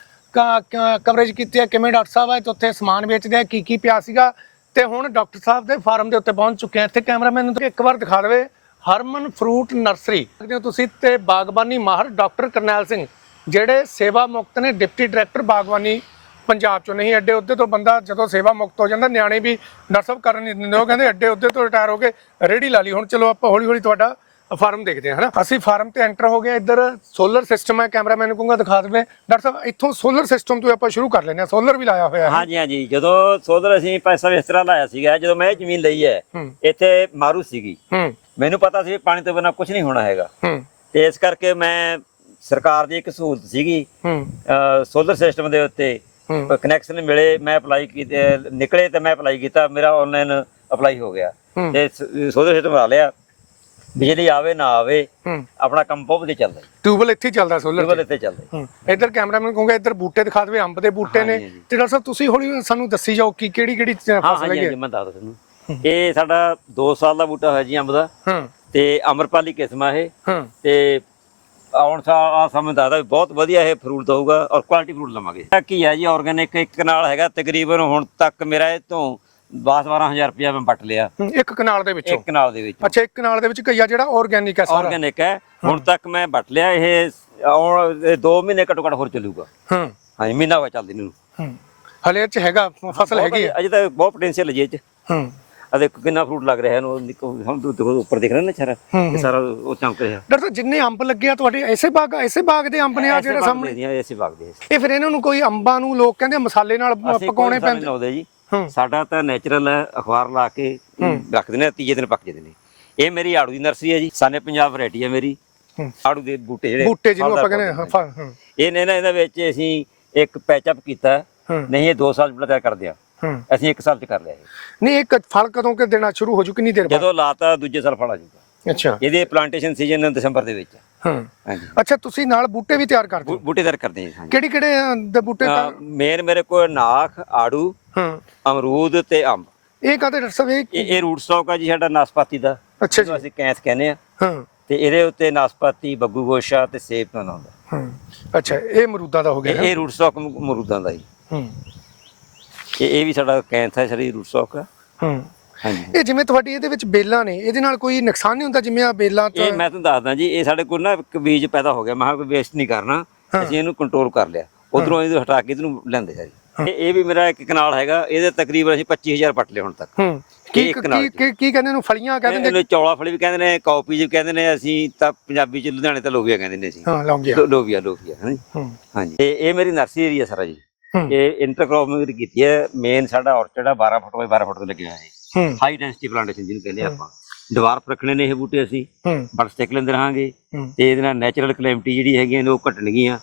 ਕਵਰੇਜ ਕੀਤੀ ਹੈ ਕਿਵੇਂ ਡਾਕਟਰ ਸਾਹਿਬ ਆ ਇੱਥੇ ਉੱਥੇ ਸਮਾਨ ਵੇਚਦੇ ਆ ਕੀ ਕੀ ਪਿਆ ਸੀਗਾ। ਤੇ ਹੁਣ ਡਾਕਟਰ ਸਾਹਿਬ ਦੇ ਫਾਰਮ ਦੇ ਉੱਤੇ ਪਹੁੰਚ ਚੁੱਕੇ ਆ। ਇੱਥੇ ਕੈਮਰਾਮੈਨ ਨੂੰ ਇੱਕ ਵਾਰ ਦਿਖਾ ਦੇਵੇ ਹਰਮਨ ਫਰੂਟ ਨਰਸਰੀ। ਦੇਖਦੇ ਹੋ ਤੁਸੀਂ ਤੇ ਬਾਗਬਾਨੀ ਮਾਹਰ ਡਾਕਟਰ ਕਰਨੈਲ ਸਿੰਘ ਜਿਹੜੇ ਸੇਵਾ ਮੁਕਤ ਨੇ ਡਿਪਟੀ ਡਾਇਰੈਕਟਰ ਬਾਗਬਾਨੀ ਪੰਜਾਬ ਚੋਂ ਨਹੀਂ ਐਡੇ ਉਹਦੇ ਤੋਂ ਬੰਦਾ ਜਦੋਂ ਸੇਵਾ ਮੁਕਤ ਹੋ ਜਾਂਦਾ ਨਿਆਣੇ ਵੀ ਨਰਸਬ ਕਰਨ ਨਹੀਂ ਦਿੰਦੇ। ਉਹ ਕਹਿੰਦੇ ਐਡੇ ਉਹਦੇ ਤੋਂ ਰਿਟਾਇਰ ਹੋ ਕੇ ਰੇੜੀ ਲਾ ਲਈ। ਹੁਣ ਚਲੋ ਆਪਾਂ ਹੌਲੀ ਹੌਲੀ ਤੁਹਾਡਾ ਫਾਰਮ ਦੇਖਦੇ ਹਾਂ ਹਨਾ? ਅਸੀਂ ਫਾਰਮ ਤੇ ਐਂਟਰ ਹੋ ਗਏ ਇੱਧਰ ਸੋਲਰ ਸਿਸਟਮ ਹੈ ਕੈਮਰਾਮੈਨ ਨੂੰ ਕਹੂੰਗਾ ਦਿਖਾ ਦੇਵੇ ਡਾਕਟਰ ਸਾਹਿਬ ਇੱਥੋਂ ਸੋਲਰ ਸਿਸਟਮ ਤੋਂ ਆਪਾਂ ਸ਼ੁਰੂ ਕਰ ਲੈਂਦੇ ਹਾਂ। ਸੋਲਰ ਵੀ ਲਾਇਆ ਹੋਇਆ ਹੈ। ਹਾਂਜੀ ਹਾਂਜੀ। ਜਦੋਂ ਸੋਦਰ ਅਸੀਂ ਪੈਸਾ ਇਸ ਤਰ੍ਹਾਂ ਲਾਇਆ ਸੀਗਾ ਜਦੋਂ ਮੈਂ ਇਹ ਜ਼ਮੀਨ ਲਈ ਹੈ ਇੱਥੇ ਮਾਰੂ ਸੀਗੀ। ਮੈਨੂੰ ਪਤਾ ਸੀ ਪਾਣੀ ਤੋਂ ਬਿਨਾਂ ਕੁਝ ਨਹੀਂ ਹੋਣਾ ਹੈਗਾ। ਤੇ ਇਸ ਕਰਕੇ ਮੈਂ ਸਰਕਾਰ ਦੀ ਇੱਕ ਸਹੂਲਤ ਸੀਗੀ ਸੋਲਰ ਸਿਸਟਮ ਦੇ ਉੱਤੇ। ਕਨੈਕਸ਼ਨ ਮਿਲੇ ਮੈਂ ਅਪਲਾਈ ਕੀਤੇ ਨਿਕਲੇ ਤੇ ਮੈਂ ਅਪਲਾਈ ਕੀਤਾ ਮੇਰਾ ਆਨਲਾਈਨ ਅਪਲਾਈ ਹੋ ਗਿਆ। ਹੂੰ। ਤੇ ਸੋਲਰ ਸਿਸਟਮ ਲਾ ਲਿਆ। ਬਿਜਲੀ ਆਵੇ ਨਾ ਆਵੇ ਹੂੰ। ਆਪਣਾ ਕੰਮ ਬਹੁਤ ਵਧੀਆ ਚੱਲਦਾ ਟਿਊਬਲ ਇੱਥੇ ਹੀ ਚੱਲਦਾ ਸੋਲਰ ਟਿਊਬਲ ਇੱਥੇ ਚੱਲਦਾ ਹੂੰ। ਇੱਧਰ ਕੈਮਰਾਮੈਨ ਕਹੂੰਗਾ ਇੱਧਰ ਬੂਟੇ ਦਿਖਾ ਦੇਵੇ ਅੰਬ ਦੇ ਬੂਟੇ ਨੇ। ਤੇ ਡਾਕਟਰ ਸਾਹਿਬ ਤੁਸੀਂ ਹੌਲੀ ਸਾਨੂੰ ਦੱਸੀ ਜਾਓ ਕਿ ਕਿਹੜੀ ਕਿਹੜੀ ਹਾਂ ਫਸਲ ਹਾਂਜੀ ਹੈ ਮੈਂ ਦੱਸ ਤੁਹਾਨੂੰ ਇਹ ਸਾਡਾ 2 ਸਾਲ ਦਾ ਬੂਟਾ ਹੋਇਆ ਜੀ ਅੰਬ ਦਾ। ਹੂੰ। ਤੇ ਅਮਰਪਾਲੀ ਕਿਸਮ ਆ ਇਹ। ਹੂੰ। ਤੇ ਆਉਣ ਸਾਲ ਆ ਸਮੇਂ ਦੱਸਦਾ ਵੀ ਬਹੁਤ ਵਧੀਆ ਇਹ ਫਰੂਟ ਦਊਗਾ ਔਰ ਕੁਆਲਿਟੀ ਫਰੂਟ ਲਵਾਂਗੇ। ਕੀ ਹੈ ਜੀ ਆਰਗੈਨਿਕ ਇੱਕ ਨਾਲ ਹੈਗਾ ਤਕਰੀਬਨ ਹੁਣ ਤੱਕ ਮੇਰਾ ਇਹ ਤੋਂ 10 12000 ਰੁਪਇਆ ਮੈਂ ਵੱਟ ਲਿਆ। ਇੱਕ ਕਨਾਲ ਦੇ ਵਿੱਚੋਂ? ਇੱਕ ਨਾਲ ਦੇ ਵਿੱਚ। ਅੱਛਾ ਇੱਕ ਕਨਾਲ ਦੇ ਵਿੱਚ ਘਈਆ ਜਿਹੜਾ ਆਰਗੈਨਿਕ ਹੈ ਸਾਰਾ? ਆਰਗੈਨਿਕ ਹੈ। ਹੁਣ ਤੱਕ ਮੈਂ ਵੱਟ ਲਿਆ ਇਹ ਆਉਣ 2 ਮਹੀਨੇ ਘੱਟੋ ਘੱਟ ਹੋਰ ਚੱਲੂਗਾ। ਹੂੰ। ਹਾਂਜੀ ਮਹੀਨਾ ਹੋਇਆ ਚੱਲਦੀ ਨੂੰ। ਹੂੰ। ਹਲੇ ਇਹ ਚ ਹੈਗਾ ਫਸਲ ਹੈਗੀ ਹੈ? ਅਜੇ ਤਾਂ ਬਹੁਤ ਪੋਟੈਂਸ਼ੀਅਲ ਹੈ ਜੀ ਇਹ ਚ। ਹੂੰ। ਆ ਦੇਖੋ ਕਿੰਨਾ ਫਰੂਟ ਲੱਗ ਰਿਹਾ ਇਹਨੂੰ ਨਿੱਕੋ ਹਮ ਦੇਖੋ ਉੱਪਰ ਦਿਖ ਰਿਹਾ ਨਾ ਸਾਰਾ ਇਹ ਸਾਰਾ ਉਹ ਚਮਕ ਰਿਹਾ। ਡਾਕਟਰ ਸਾਹਿਬ ਜਿੰਨੇ ਅੰਬ ਲੱਗੇ ਆ ਤੁਹਾਡੇ ਐਸੇ ਬਾਗ ਐਸੇ ਬਾਗ ਦੇ ਅੰਬ ਨੇ ਆ ਜਿਹੜੇ ਸਾਹਮਣੇ? ਐਸੇ ਬਾਗ ਦੇ। ਇਹ ਫਿਰ ਇਹਨਾਂ ਨੂੰ ਕੋਈ ਅੰਬਾਂ ਨੂੰ ਲੋਕ ਕਹਿੰਦੇ ਮਸਾਲੇ ਨਾਲ ਅਸੀਂ ਪਕਾਉਣੇ ਪੈਂਦੇ? ਲਾਉਂਦੇ ਜੀ। ਹੂੰ। ਸਾਡਾ ਤਾਂ ਨੈਚੁਰਲ ਹੈ ਅਖਬਾਰ ਲਾ ਕੇ ਰੱਖ ਦਿੰਦੇ ਆ ਤੀਜੇ ਦਿਨ ਪੱਕ ਜਾਂਦੇ ਨੇ। ਇਹ ਮੇਰੀ ਆੜੂ ਦੀ ਨਰਸਰੀ ਹੈ ਜੀ ਸਾਨੇ ਪੰਜਾਬ ਵੈਰਾਈਟੀ ਹੈ ਮੇਰੀ। ਹੂੰ। ਆੜੂ ਦੇ ਬੂਟੇ ਜਿਹੜੇ ਬੂਟੇ ਜਿਹਨੂੰ ਆਪਾਂ ਕਹਿੰਦੇ ਹਾਂ ਫਲ ਹੂੰ। ਇਹਨੇ ਨਾ ਇਹਦੇ ਵਿੱਚ ਅਸੀਂ ਇੱਕ ਪੈਚਅਪ ਕੀਤਾ। ਹੂੰ। ਨਹੀਂ ਇਹ 2 ਸਾਲ ਚ ਤਿਆਰ ਕਰਦੇ ਆ। ਅਸੀਂ 1 ਸਾਲ ਚ ਕਰ ਲਿਆ ਇਹ। ਨਹੀਂ ਇੱਕ ਫਲ ਕਦੋਂ ਕਿ ਦੇਣਾ ਸ਼ੁਰੂ ਹੋ ਜੂ? ਕਿੰਨੀ ਦੇਰ ਬਾਅਦ? ਜਦੋਂ ਲਾਤਾ ਦੂਜੇ ਸਾਲ ਫਲ ਆ ਜਾਊਗਾ ਅੱਛਾ। ਇਹਦੇ ਪਲਾਂਟੇਸ਼ਨ ਸੀਜ਼ਨ ਦਸੰਬਰ ਦੇ ਵਿੱਚ। ਹੈ। ਹਾਂ ਹਾਂਜੀ। ਅੱਛਾ ਤੁਸੀਂ ਨਾਲ ਬੂਟੇ ਵੀ ਤਿਆਰ ਕਰਦੇ ਹੋ? ਬੂ- ਬੂਟੇ ਤਿਆਰ ਕਰਦੇ ਹਾਂ ਕਿਹੜੇ ਕਿਹੜੇ ਦੇ ਬੂਟੇ ਤਾਂ ਮੇਨ ਮੇਰੇ ਕੋਲ ਨਾਖ ਆੜੂ ਹਾਂ। ਅਮਰੂਦ ਤੇ ਅੰਬ। ਇਹ ਕਾਹਦੇ ਡਾਕਟਰ ਸਾਹਿਬ ਇਹ ਇਹ ਇਹ ਰੂਟ ਸਟਾਕ ਆ ਜੀ ਸਾਡਾ ਨਾਸਪਾਤੀ ਦਾ। ਅੱਛਾ ਜਿਹਨੂੰ ਜੀ। ਅਸੀਂ ਕੈਂਸ ਕਹਿੰਦੇ ਆ ਹਾਂ। ਤੇ ਇਹਦੇ ਉੱਤੇ ਨਾਸਪਾਤੀ ਬੱਗੂ ਗੋਸ਼ਾ ਤੇ ਸੇਬ ਹੁੰਦਾ। ਹਾਂ। ਅੱਛਾ ਇਹ ਮਰੂਦਾਂ ਦਾ ਹੋ ਗਿਆ ਇਹ ਰੂਟ ਸਟਾਕ ਮਰੂਦਾਂ ਦਾ ਜੀ। ਹੂੰ। ਇਹ ਇਹ ਵੀ ਸਾਡਾ ਕੈਂਥ ਹੈ ਸਾਡੀ ਰੂਟ ਸਟਾਕ ਹੂੰ। ਹਾਂਜੀ। ਇਹ ਜਿਵੇਂ ਤੁਹਾਡੀ ਇਹਦੇ ਵਿੱਚ ਬੇਲਾਂ ਨੇ ਇਹਦੇ ਨਾਲ ਕੋਈ ਨੁਕਸਾਨ ਨਹੀਂ ਹੁੰਦਾ ਜਿਵੇਂ ਆ ਬੇਲਾਂ ਤੋਂ ਇਹ ਮੈਂ ਤੁਹਾਨੂੰ ਦੱਸਦਾ ਜੀ ਇਹ ਸਾਡੇ ਕੋਲ ਨਾ ਇੱਕ ਬੀਜ ਪੈਦਾ ਹੋ ਗਿਆ ਮੈਂ ਕਿਹਾ ਕੋਈ ਵੇਸਟ ਨਹੀਂ ਕਰਨਾ ਅਸੀਂ ਇਹਨੂੰ ਕੰਟਰੋਲ ਕਰ ਲਿਆ। ਉਧਰੋਂ ਇਹਨੂੰ ਹਟਾ ਕੇ ਇਹਨੂੰ ਲੈਂਦੇ ਆ ਜੀ। ਇਹ ਇਹ ਵੀ ਮੇਰਾ ਇੱਕ ਕਨਾਲ ਹੈਗਾ ਇਹਦੇ ਤਕਰੀਬਨ ਅਸੀਂ 25000 ਪੱਟ ਲਏ ਹੁਣ ਤੱਕ। ਹੂੰ। ਕੀ ਇਹ ਕੀ ਕੀ- ਕਹਿੰਦੇ ਨੂੰ ਫਲੀਆਂ ਕਹਿੰਦੇ ਨੇ? ਇਹਨੂੰ ਚੌਲਾ ਫਲੀ ਵੀ ਕਹਿੰਦੇ ਨੇ ਕਾਪੀ ਜੀ ਕਹਿੰਦੇ ਨੇ ਅਸੀਂ ਤਾਂ ਪੰਜਾਬੀ ਚ ਲੁਧਿਆਣੇ ਤਾਂ ਲੋਬੀਆ ਕਹਿੰਦੇ ਨੇ ਅਸੀਂ। ਹਾਂ ਲੋਬੀਆ। ਲੋਬੀਆ ਹਾਂਜੀ। ਹਾਂਜੀ। ਤੇ ਇਹ ਮੇਰੀ ਨਰਸਰੀ ਏਰੀਆ ਸਾਰਾ ਜੀ। ਇਹ ਇੰਟਰਕ੍ਰੌਪ ਮੇਰੀ ਕੀਤੀ ਹੈ ਮੇਨ ਸਾਡਾ ਔਰਚਡ ਆ 12 ਫੁੱਟ ਬਾਈ 12 ਫੁੱਟ ਤੇ ਲੱਗਿਆ ਹੈ। ਹਾਈ ਡੈਂਸਿਟੀ ਪਲਾਂਟੇਸ਼ਨ ਜਿਹਨੂੰ ਕਹਿੰਦੇ ਆਪਾਂ। ਦੀਵਾਰ ਰੱਖਣੇ ਨੇ ਇਹ ਬੂਟੇ ਅਸੀਂ। ਬੜ ਸਟਿਕ ਲੈਂਦੇ ਰਹਾਂਗੇ। ਤੇ ਇਹਦੇ ਨਾਲ ਨੈਚੁਰਲ ਕਲੈਮਟੀ ਜਿਹੜੀ ਹੈਗੀਆਂ ਨੇ ਉਹ ਘਟਣਗੀਆਂ।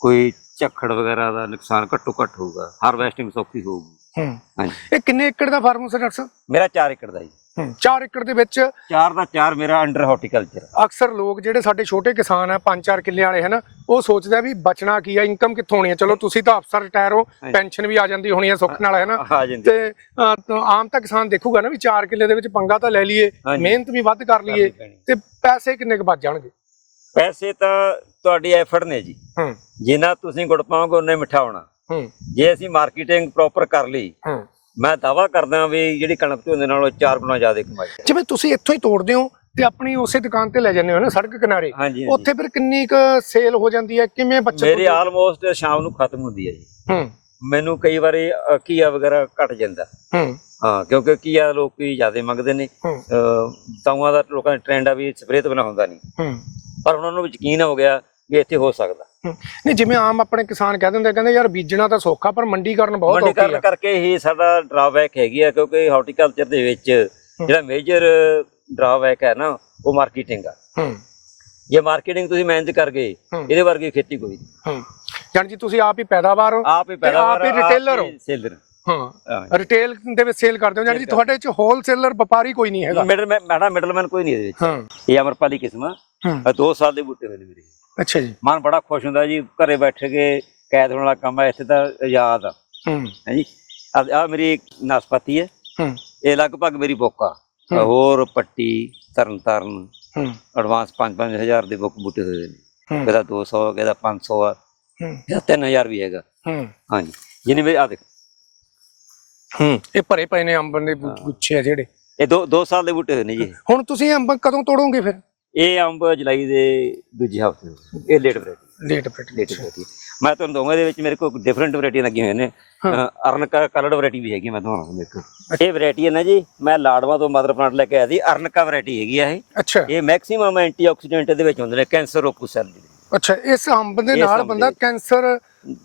ਕੋਈ ਝੱਖੜ ਵਗੈਰਾ ਦਾ ਨੁਕਸਾਨ ਘੱਟੋ ਘੱਟ ਹੋਊਗਾ ਹਾਰਵੈਸਟਿੰਗ ਸੌਖੀ ਹੋਊਗੀ। ਹੂੰ। ਹਾਂਜੀ। ਇਹ ਕਿੰਨੇ ਏਕੜ ਦਾ ਫਾਰਮ ਹੈ ਡਾਕਟਰ ਸਾਹਿਬ? ਮੇਰਾ 4 ਏਕੜ ਦਾ ਜੀ। ਹੂੰ 4 ਏਕੜ ਦੇ ਵਿੱਚ 4 ਦਾ 4 ਮੇਰਾ ਅੰਡਰ ਹਾਰਟੀਕਲਚਰ ਅਕਸਰ ਲੋਕ ਜਿਹੜੇ ਸਾਡੇ ਛੋਟੇ ਕਿਸਾਨ ਆ 5-4 ਕਿੱਲੇ ਵਾਲੇ ਹਨ ਉਹ ਸੋਚਦੇ ਆ ਵੀ ਬਚਣਾ ਕੀ ਆ ਇਨਕਮ ਕਿੱਥੋਂ ਹੋਣੀ ਆ? ਚਲੋ ਤੁਸੀਂ ਤਾਂ ਅਫਸਰ ਰਿਟਾਇਰ ਹੋ। ਪੈਨਸ਼ਨ ਵੀ ਆ ਜਾਂਦੀ ਹੋਣੀ ਆ ਸੁੱਖ ਨਾਲ ਹੈ ਨਾ? ਤੇ ਆਮ ਤਾਂ ਕਿਸਾਨ ਦੇਖੂਗਾ ਨਾ ਵੀ 4 ਕਿੱਲੇ ਦੇ ਵਿੱਚ ਪੰਗਾ ਤਾਂ ਲੈ ਲਈਏ। ਮਿਹਨਤ ਵੀ ਵੱਧ ਕਰ ਲਈਏ ਤੇ ਪੈਸੇ ਕਿੰਨੇ ਕੁ ਬਚ ਜਾਣਗੇ? ਪੈਸੇ ਤਾਂ ਤੁਹਾਡੀ ਐਫਰਟ ਨੇ ਜੀ। ਹੂੰ। ਜਿੰਨਾ ਤੁਸੀਂ ਗੁੜ ਪਾਓਗੇ ਉਹਨੇ ਮਿੱਠਾ ਹੋਣਾ। ਹੂੰ। ਜੇ ਅਸੀਂ ਮਾਰਕੀਟਿੰਗ ਪ੍ਰੋਪਰ ਕਰ ਲਈ ਹੂੰ। ਮੈਂ ਦਾਵਾ ਕਰਦਾ ਵੀ ਜਿਹੜੀ ਕਣਕ ਝੋਨੇ ਨਾਲੋਂ 4 ਗੁਣਾ ਜ਼ਿਆਦਾ ਕਮਾਈ। ਹੈ। ਜਿਵੇਂ ਤੁਸੀਂ ਇੱਥੋਂ ਹੀ ਤੋੜਦੇ ਹੋ ਤੇ ਆਪਣੀ ਉਸੇ ਦੁਕਾਨ ਤੇ ਲੈ ਜਾਂਦੇ ਹੋ ਨਾ ਸੜਕ ਕਿਨਾਰੇ। ਹਾਂਜੀ ਹਾਂਜੀ। ਉੱਥੇ ਫਿਰ ਕਿੰਨੀ ਕੁ ਸੇਲ ਹੋ ਜਾਂਦੀ ਹੈ? ਕਿਵੇਂ ਬੱਚੇ ਮੇਰੀ ਆਲਮੋਸਟ ਸ਼ਾਮ ਨੂੰ ਖਤਮ ਹੁੰਦੀ ਹੈ ਜੀ। ਹੂੰ। ਮੈਨੂੰ ਕਈ ਵਾਰੀ ਅ, ਘੀਆ ਵਗੈਰਾ ਘਟ ਜਾਂਦਾ। ਹੂੰ। ਹਾਂ ਕਿਉਂਕਿ ਘੀਆ ਲੋਕੀ ਜ਼ਿਆਦਾ ਮੰਗਦੇ ਨੇ। ਹੂੰ। ਅ, ਦਾ ਲੋਕਾਂ ਦਾ ਟ੍ਰੈਂਡ ਆ ਵੀ ਸਪਰੇਅ ਤੋਂ ਬਿਨਾਂ ਹੁੰਦਾ ਨਹੀਂ। ਹੂੰ। ਪਰ ਉਹਨਾਂ ਨੂੰ ਯਕੀਨ ਹੋ ਗਿਆ ਵੀ ਇੱਥੇ ਹੋ ਸਕਦਾ। ਹੂੰ। ਨਹੀਂ ਜਿਵੇਂ ਆਮ ਆਪਣੇ ਕਿਸਾਨ ਕਹਿ ਦਿੰਦੇ ਆ, ਕਹਿੰਦੇ ਯਾਰ ਬੀਜਣਾ ਤਾਂ ਸੌਖਾ ਪਰ ਮੰਡੀਕਰਨ ਬਹੁਤ ਔਖੀ ਮੰਡੀਕਰਨ ਆ। ਕਰਕੇ ਹੀ ਸਾਡਾ ਡਰਾਬੈਕ ਹੈਗੀ ਆ ਕਿਉਂਕਿ ਹਾਰਟੀਕਲਚਰ ਦੇ ਵਿੱਚ ਜਿਹੜਾ ਮੇਜਰ ਡਰਾਬੈਕ ਹੈ ਨਾ ਉਹ ਮਾਰਕੀਟਿੰਗ ਆ। ਹੂੰ। ਜੇ ਮਾਰਕੀਟਿੰਗ ਤੁਸੀਂ ਮੈਨੇਜ ਕਰ ਗਏ ਹੂੰ। ਇਹਦੇ ਵਰਗੀ ਖੇਤੀ ਕੋਈ ਨਹੀਂ। ਹੂੰ। ਜਾਣੀ ਜੀ ਤੁਸੀਂ ਆਪ ਹੀ ਪੈਦਾਵਾਰ ਹੋ ਆਪ ਹੀ ਪੈਦਾਵਾਰ ਆਪ ਹੀ retailer ਹੋ। ਸੇਲਰ ਹਾਂ। ਰਿਟੇਲ ਦੇ ਵਿੱਚ ਸੇਲ ਕਰਦੇ ਹੋ ਜੀ Sale ਤੁਹਾਡੇ ਚ ਹੋਲਸੇਲਰ ਵਪਾਰੀ ਕੋਈ ਨਹੀਂ ਹੈਗਾ। ਮਿਡਲ ਮੈਡਮ ਮਿਡਲਮੈਨ ਕੋਈ ਨਹੀਂ ਇਹਦੇ ਵਿੱਚ। ਹਾਂ। ਇਹ ਅਮਰਪਾਲੀ ਕਿਸਮ ਆ। ਹੂੰ। ਆਹ ਦੋ ਸਾਲ ਦੇ ਬੂਟੇ ਹੋਏ ਨੇ ਮੇਰੇ। ਅੱਛਾ ਜੀ। ਮਨ ਬੜਾ ਖੁਸ਼ ਹੁੰਦਾ ਜੀ ਘਰੇ ਬੈਠ ਕੇ ਕੈਦ ਹੋਣ ਵਾਲਾ ਕੰਮ ਹੈ ਇੱਥੇ ਤਾਂ ਆਜ਼ਾਦ ਆ। ਹੂੰ। ਹਾਂਜੀ ਆ ਮੇਰੀ ਨਾਸਪਾਤੀ ਹੈ ਹੂੰ। ਇਹ ਲਗਭਗ ਮੇਰੀ ਬੁੱਕ ਆ। ਹੋਰ ਪੱਟੀ ਤਰਨ ਤਾਰਨ ਐਡਵਾਂਸ 5-5000 ਦੇ ਬੁੱਕ ਬੂਟੇ ਹੋਏ ਨੇ। ਹੂੰ। ਇਹਦਾ 200 ਇਹਦਾ 500 ਆ। ਹੂੰ। ਇਹਦਾ 3000 ਵੀ ਹੈਗਾ। ਹੂੰ। ਹਾਂਜੀ। ਜਿਹਨੇ ਮੇਰੇ ਆ ਦੇਖ। ਹੂੰ। ਇਹ ਭਰੇ ਪਏ ਨੇ ਅੰਬ ਦੇ ਗੁ- ਗੁੱਛੇ ਆ ਜਿਹੜੇ। ਇਹ ਦੋ ਦੋ ਸਾਲ ਦੇ ਬੂਟੇ ਹੋਏ ਨੇ ਜੀ ਹੁਣ ਤੁਸੀਂ ਅੰਬ ਕਦੋਂ ਤੋੜੋਗੇ ਫਿਰ? ਇਹ ਅੰਬ ਜੁਲਾਈ ਦੇ ਦੂਜੇ ਹਫ਼ਤੇ ਇਹ ਲੇਟ ਵੈਰਾਈਟੀ ਲੇਟ ਪਟ ਲੇਟ ਵੈਰਾਈਟੀ ਮੈਂ ਤੁਹਾਨੂੰ ਦਊਂਗਾ ਇਹਦੇ ਵਿੱਚ ਮੇਰੇ ਕੋਲ ਡਿਫਰੈਂਟ ਵੈਰਾਈਟੀਆਂ ਲੱਗੀਆਂ ਹੋਈਆਂ ਨੇ। ਹਾਂ। ਅਰਨਕਾ ਕਲਰਡ ਵੈਰਾਈਟੀ ਵੀ ਹੈਗੀ ਮੈਂ ਤੁਹਾਨੂੰ ਮੇਰੇ ਕੋਲ। ਇਹ ਵੈਰਾਈਟੀ ਹੈ ਨਾ ਜੀ ਮੈਂ ਲਾਡਵਾ ਤੋਂ ਮਦਰ ਪਲਾਂਟ ਲੈ ਕੇ ਆਇਆ ਸੀ ਅਰਨਕਾ ਵੈਰਾਈਟੀ ਹੈਗੀ ਆ ਇਹ। ਅੱਛਾ। ਇਹ ਮੈਕਸਿਮਮ ਐਂਟੀਆਕਸੀਡੈਂਟ ਦੇ ਵਿੱਚ ਹੁੰਦੇ ਨੇ ਕੈਂਸਰ ਰੋਕੂ ਸੈੱਲ ਦੀ ਅੱਛਾ ਇਸ ਅੰਬ ਦੇ ਇਸ ਨਾਲ ਅੰਬ ਬੰਦਾ ਦੇ- ਕੈਂਸਰ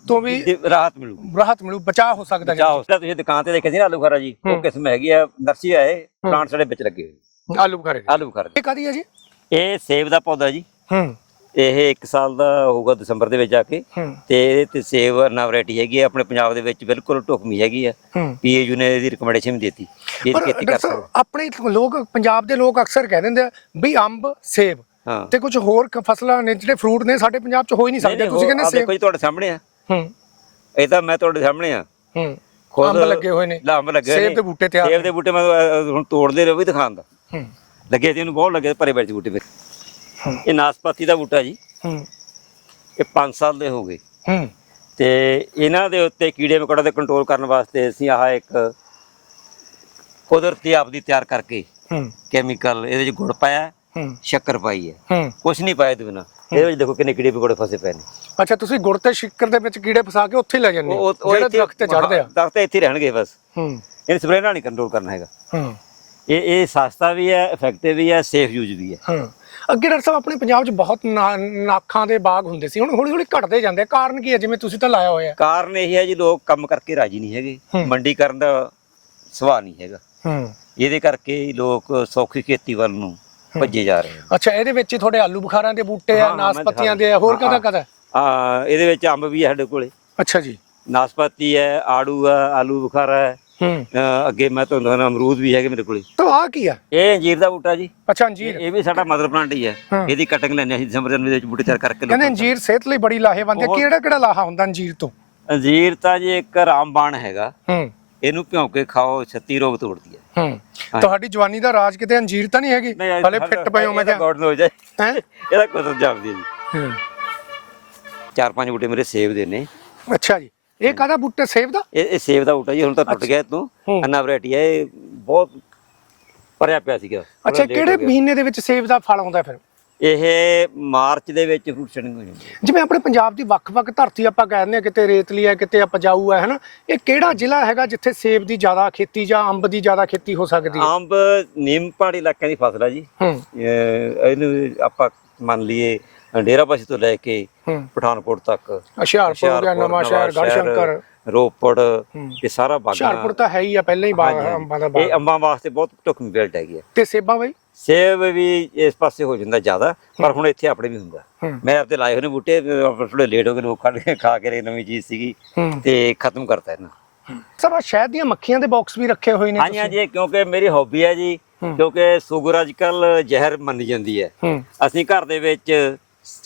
ਤੋਂ ਵੀ ਦੀ ਰਾਹਤ ਮਿਲੂਗੀ ਰਾਹਤ ਮਿਲੂ ਬਚਾਅ ਹੋ ਸਕਦਾ ਚਾਹ ਉਸ ਤੁਸੀਂ ਦੁਕਾਨ ਤੇ ਦੇਖਿਆ ਸੀ ਨਾ ਆਲੂ ਬੁਖਾਰਾ ਜੀ? ਹੂੰ। ਉਹ ਕਿਸਮ ਹੈਗੀ ਆ ਨਰਸਰੀ ਆ ਇਹ ਪਲਾਂਟ ਸਾਡੇ ਵਿੱਚ ਲੱਗੇ ਹੋਏ। ਆਲੂ ਬੁਖਾਰੇ ਦੀ। ਆਲੂ ਬੁਖਾਰਾ ਇਹ ਕਾਦੀ ਹੈ ਜੀ? ਇਹ ਸੇਬ ਦਾ ਪੌਦਾ ਜੀ। ਹੂੰ। ਇਹ 1 ਸਾਲ ਦਾ ਹੋਊਗਾ ਦਸੰਬਰ ਦੇ ਵਿੱਚ ਆ ਕੇ। ਹੂੰ। ਤੇ ਇਹਦੇ ਤੇ ਸੇਬ ਨਾ ਵੈਰਾਈਟੀ ਹੈਗੀ ਆ ਆਪਣੇ ਪੰਜਾਬ ਦੇ ਵਿੱਚ ਬਿਲਕੁਲ ਢੁਕਵੀਂ ਹੈਗੀ ਆ। ਹੂੰ। ਪੀਏਯੂ ਨੇ ਇਹਦੀ ਰਿਕਮੈਂਡੇਸ਼ਨ ਵੀ ਦਿੱਤੀ। ਵੀ ਇਹਦੀ ਪਰ ਖੇਤੀ ਕਰ ਡਾਕਟਰ ਸਾਹਿਬ, ਸਕਦੇ ਆਪਣੇ ਲੋਕ ਪੰਜਾਬ ਦੇ ਲੋਕ ਅਕਸਰ ਕਹਿ ਦਿੰਦੇ ਆ ਵੀ ਅੰਬ ਸੇਬ ਹਾਂ। ਤੇ ਕੁਝ ਹੋਰ ਕ- ਫਸਲਾਂ ਨੇ ਜਿਹੜੇ ਫਰੂਟ ਨੇ ਸਾਡੇ ਪੰਜਾਬ 'ਚ ਹੋ ਹੀ ਨਹੀਂ ਸਕਦੇ। ਤੁਸੀਂ ਕਹਿੰਦੇ ਸੇਬ ਦੇਖੋ ਜੀ ਤੁਹਾਡੇ ਸਾਹਮਣੇ ਆ। ਹੂੰ। ਇਹ ਤਾਂ ਮੈਂ ਤੁਹਾਡੇ ਸਾਹਮਣੇ ਆ। ਹੂੰ। ਖੁਦ ਅੰਬ ਲੱਗੇ ਹੋਏ ਨੇ। ਅੰਬ ਲੱਗੇ ਸੇਬ। ਦੇ ਬੂਟੇ ਤਿਆਰ ਸੇਬ ਦੇ ਬੂਟੇ ਮੈਂ ਹੁਣ ਤੋੜਦੇ ਰਹੋ ਵੀ ਦਿਖਾਉਣ ਦਾ। ਹੂੰ। ਲੱਗੇ ਤੇ ਇਹਨੂੰ ਬਹੁਤ ਲੱਗੇ ਭਰੇ ਬੈਠੇ ਬੂਟੇ ਹੂੰ। ਇਹ ਨਾਸਪਾਤੀ ਦਾ ਬੂਟਾ ਜੀ। ਹੂੰ। ਇਹ 5 ਸਾਲ ਦੇ ਹੋ ਗਏ। ਹੂੰ। ਤੇ ਇਹਨਾਂ ਦੇ ਉੱਤੇ ਕੀੜੇ ਮਕੌੜੇ ਦੇ ਕੰਟਰੋਲ ਕਰਨ ਵਾਸਤੇ ਅਸੀਂ ਆਹ ਇੱਕ ਕੁਦਰਤੀ ਆਪਦੀ ਤਿਆਰ ਕਰਕੇ ਹੂੰ। ਕੈਮੀਕਲ ਇਹਦੇ ਵਿੱਚ ਗੁੜ ਪਾਇਆ। ਹੂੰ। ਸ਼ੱਕਰ ਪਾਈ ਹੈ। ਹੂੰ। ਕੁਛ ਨਹੀਂ ਪਾਇਆ ਇਹਦੇ ਬਿਨਾ। ਇਹਦੇ ਵਿੱਚ ਦੇਖੋ ਕਿੰਨੇ ਕੀੜੇ ਮਕੌੜੇ ਫਸੇ ਪਏ ਨੇ। ਅੱਛਾ ਤੁਸੀਂ ਗੁੜ ਤੇ ਸ਼ਿਕਰ ਦੇ ਵਿੱਚ ਕੀੜੇ ਫਸਾ ਕੇ ਉੱਥੇ ਹੀ ਲੈ ਜਾਂਦੇ ਹੋ ਜਿਹੜੇ ਦਰਖਤ ਤੇ ਚੜਦੇ ਆ। ਦਰਖਤ ਇੱਥੇ ਰਹਿਣਗੇ ਬਸ। ਹੂੰ। ਇਹਨੂੰ ਸਪਰੇਅ ਨਾਲ ਨਹੀਂ ਕੰਟਰੋਲ ਕਰਨਾ ਹੈਗਾ। ਹੂੰ। ਇਹ ਇਹ ਸਸਤਾ ਵੀ ਹੈ ਇਫੈਕਟਿਵ ਵੀ ਹੈ ਸੇਫ ਯੂਜ਼ ਵੀ ਹੈ। ਹਾਂ। ਅੱਗੇ ਡਾਕਟਰ ਸਾਹਿਬ ਆਪਣੇ ਪੰਜਾਬ 'ਚ ਬਹੁਤ ਨਾਖਾਂ ਦੇ ਬਾਗ ਹੁੰਦੇ ਸੀ। ਹੁਣ ਹੌਲੀ ਹੌਲੀ ਘਟਦੇ ਜਾਂਦੇ। ਕਾਰਨ ਕੀ ਹੈ? ਜਿਵੇਂ ਤੁਸੀਂ ਤਾਂ ਲਾਇਆ ਹੋਇਆ। ਕਾਰਨ ਇਹ ਹੈ ਜੀ ਲੋਕ ਕੰਮ ਕਰਕੇ ਰਾਜੀ ਨਹੀਂ ਹੈਗੇ। ਮੰਡੀ ਕਰਨ ਦਾ ਸੁਭਾਅ ਨਹੀਂ ਹੈਗਾ। ਹੂੰ। ਇਹਦੇ ਕਰਕੇ ਲੋਕ ਸੌਖੀ ਖੇਤੀ ਵੱਲ ਨੂੰ ਭੱਜੇ ਜਾ ਰਹੇ ਅੱਛਾ ਇਹਦੇ ਵਿੱਚ ਹੀ ਤੁਹਾਡੇ ਆਲੂ ਬੁਖਾਰਾਂ ਦੇ ਬੂਟੇ ਆ ਨਾਸਪਤੀਆਂ ਦੇ ਆ ਹੋਰ ਕਦਾ ਕਦਾ ਆ ਇਹਦੇ ਵਿੱਚ ਅੰਬ ਵੀ ਹੈ ਸਾਡੇ ਕੋਲੇ। ਅੱਛਾ ਜੀ। ਨਾਸਪਾਤੀ ਹੈ ਆੜੂ ਹੈ ਆਲੂ ਬੁਖਾਰਾ ਹੈ। ਹੂੰ। ਅੱਗੇ ਮੈਂ ਤੁਹਾਨੂੰ ਦੱਸਣਾ ਅਮਰੂਦ ਵੀ ਹੈਗੇ ਮੇਰੇ ਕੋਲੇ। ਤਾਂ ਆ ਕੀ ਆ? ਇਹ ਅੰਜੀਰ ਦਾ ਬੂਟਾ ਜੀ। ਅੱਛਾ ਅੰਜੀਰ। ਇਹ ਵੀ ਸਾਡਾ ਮਦਰ ਪਲਾਂਟ ਹੀ ਹੈ। ਹਾਂ। ਇਹਦੀ ਕਟਿੰਗ ਲੈਣੇ ਅਸੀਂ ਦਸੰਬਰ ਜਨਵਰੀ ਦੇ ਵਿੱਚ ਬੂਟੇ ਤਿਆਰ ਕਰਕੇ ਕਹਿੰਦੇ ਲੋਕਾਂ ਅੰਜੀਰ ਸਿਹਤ ਲਈ ਬੜੀ ਲਾਹੇਵੰਦ ਹੈ। ਬਹੁਤ- ਕਿਹੜਾ ਕਿਹੜਾ ਲਾਹਾ ਹੁੰਦਾ ਅੰਜੀਰ ਤੋਂ। ਅੰਜੀਰ ਤਾਂ ਜੀ ਇੱਕ ਰਾਮਬਾਣ ਹੈਗਾ। ਹੂੰ। ਇਹਨੂੰ ਭਿਉਂ ਕੇ ਖਾਓ 36 ਰੋਗ ਤੋੜਦੀ ਹੈ। ਹੂੰ। ਤੁਹਾਡੀ ਜਵਾਨੀ ਦਾ ਰਾਜ ਕਿਤੇ ਅੰਜੀਰ ਤਾਂ ਨਹੀਂ ਹੈਗੀ? ਹਲੇ ਫਿੱਟ ਪਏ ਹੋ ਮੈਂ ਕਿਹਾ। ਗੋਡ ਹੋ। ਜਾਏ ਹੈ? ਇਹਦਾ ਕੁਝ ਜਾਪਦੀ ਹੈ ਜੀ। ਚਾਰ ਪੰਜ ਬੂਟੇ ਮੇਰੇ ਸੇਬ ਦੇ ਨੇ। ਅੱਛਾ ਜੀ। ਇਹ ਕਾਹਦਾ ਬੂਟੇ ਸੇਬ ਦਾ? ਇਹ ਇਹ ਸੇਬ ਦਾ ਬੂਟਾ ਜੀ ਹੁਣ ਤਾਂ ਟੁੱਟ ਗਿਆ ਹੂੰ। ਅੰਨਾ ਵੈਰਾਈਟੀ ਹੈ ਇਹ ਬਹੁਤ ਭਰਿਆ ਪਿਆ ਸੀਗਾ। ਥੋੜ੍ਹਾ ਅੱਛਾ ਹੋ ਕਿਹੜੇ ਗਿਆ। ਮਹੀਨੇ ਦੇ ਵਿੱਚ ਸੇਬ ਦਾ ਫਲ ਆਉਂਦਾ ਫਿਰ? ਇਹ ਮਾਰਚ ਦੇ ਵਿੱਚ ਫਰੂਟ ਸੈਟਿੰਗ ਹੋ ਜਾਂਦੀ ਹੈ ਜਿਵੇਂ ਆਪਣੇ ਪੰਜਾਬ ਦੀ ਵੱਖ-ਵੱਖ ਧਰਤੀ ਆਪਾਂ ਕਹਿੰਦੇ ਆ ਕਿਤੇ ਰੇਤਲੀ ਹੈ ਕਿਤੇ ਉਪਜਾਊ ਹੈ ਹਨਾ? ਇਹ ਕਿਹੜਾ ਜ਼ਿਲ੍ਹਾ ਹੈਗਾ ਜਿੱਥੇ ਸੇਬ ਦੀ ਜ਼ਿਆਦਾ ਖੇਤੀ ਜਾਂ ਅੰਬ ਦੀ ਜ਼ਿਆਦਾ ਖੇਤੀ ਹੋ ਸਕਦੀ ਹੈ? ਅੰਬ ਨੀਮ ਪਹਾੜੀ ਇਲਾਕਿਆਂ ਦੀ ਫਸਲ ਹੈ ਜੀ। ਹੂੰ। ਇਹ- ਇਹਨੂੰ ਆਪਾਂ ਮੰਨ ਲਈਏ ਡੇਰਾਬੱਸੀ ਤੋਂ ਲੈ ਕੇ ਪਠਾਨਕੋਟ ਤੱਕ। ਹੁਸ਼ਿਆਰਪੁਰ ਗਿਆ ਨਵਾਂ ਸ਼ਹਿਰ ਗੜਸ਼ੰਕਰ ਰੋਪੜ। ਇਹ ਸਾਰਾ ਬਾਗਾਂ ਹੁਸ਼ਿਆਰਪੁਰ ਤਾਂ ਹੈ ਹੀ ਆ ਪਹਿਲਾਂ ਹੀ ਬਾਗ। ਅੰਬਾਂ ਦਾ ਇਹ ਅੰਬਾਂ ਵਾਸਤੇ ਬਹੁਤ ਢੁਕਵੀਂ ਬੈਲਟ ਹੈਗੀ ਹੈ ਤੇ ਸੇਬਾਂ ਬਈ? ਸੇਬ ਵੀ ਇਸ ਪਾਸੇ ਹੋ ਜਾਂਦਾ ਜ਼ਿਆਦਾ ਪਰ ਹੁਣ ਇੱਥੇ ਆਪਣੇ ਵੀ ਹੁੰਦਾ। ਮੈਂ ਆਪਦੇ ਲਾਏ ਹੋਏ ਨੇ ਬੂਟੇ ਥੋੜੇ ਲੇਟ ਹੋ ਗਏ ਲੋਕ ਖੜ ਕੇ ਖਾ ਕੇ ਰੇ ਨਵੀਂ ਚੀਜ਼ ਸੀਗੀ। ਤੇ ਖਤਮ ਕਰਤਾ ਇਹਨਾਂ। ਸਭ ਆਹ ਸ਼ਹਿਦ ਦੀਆਂ ਮੱਖੀਆਂ ਦੇ ਬਾਕਸ ਵੀ ਰੱਖੇ ਹੋਏ ਨੇ ਹਾਂਜੀ ਹਾਂਜੀ ਕਿਉਂਕਿ ਮੇਰੀ ਹੌਬੀ ਹੈ ਜੀ। ਕਿਉਂਕਿ ਸ਼ੂਗਰ ਅੱਜ ਕੱਲ ਜ਼ਹਿਰ ਮੰਨੀ ਜਾਂਦੀ ਹੂੰ। ਅਸੀਂ ਘਰ ਦੇ ਵਿੱਚ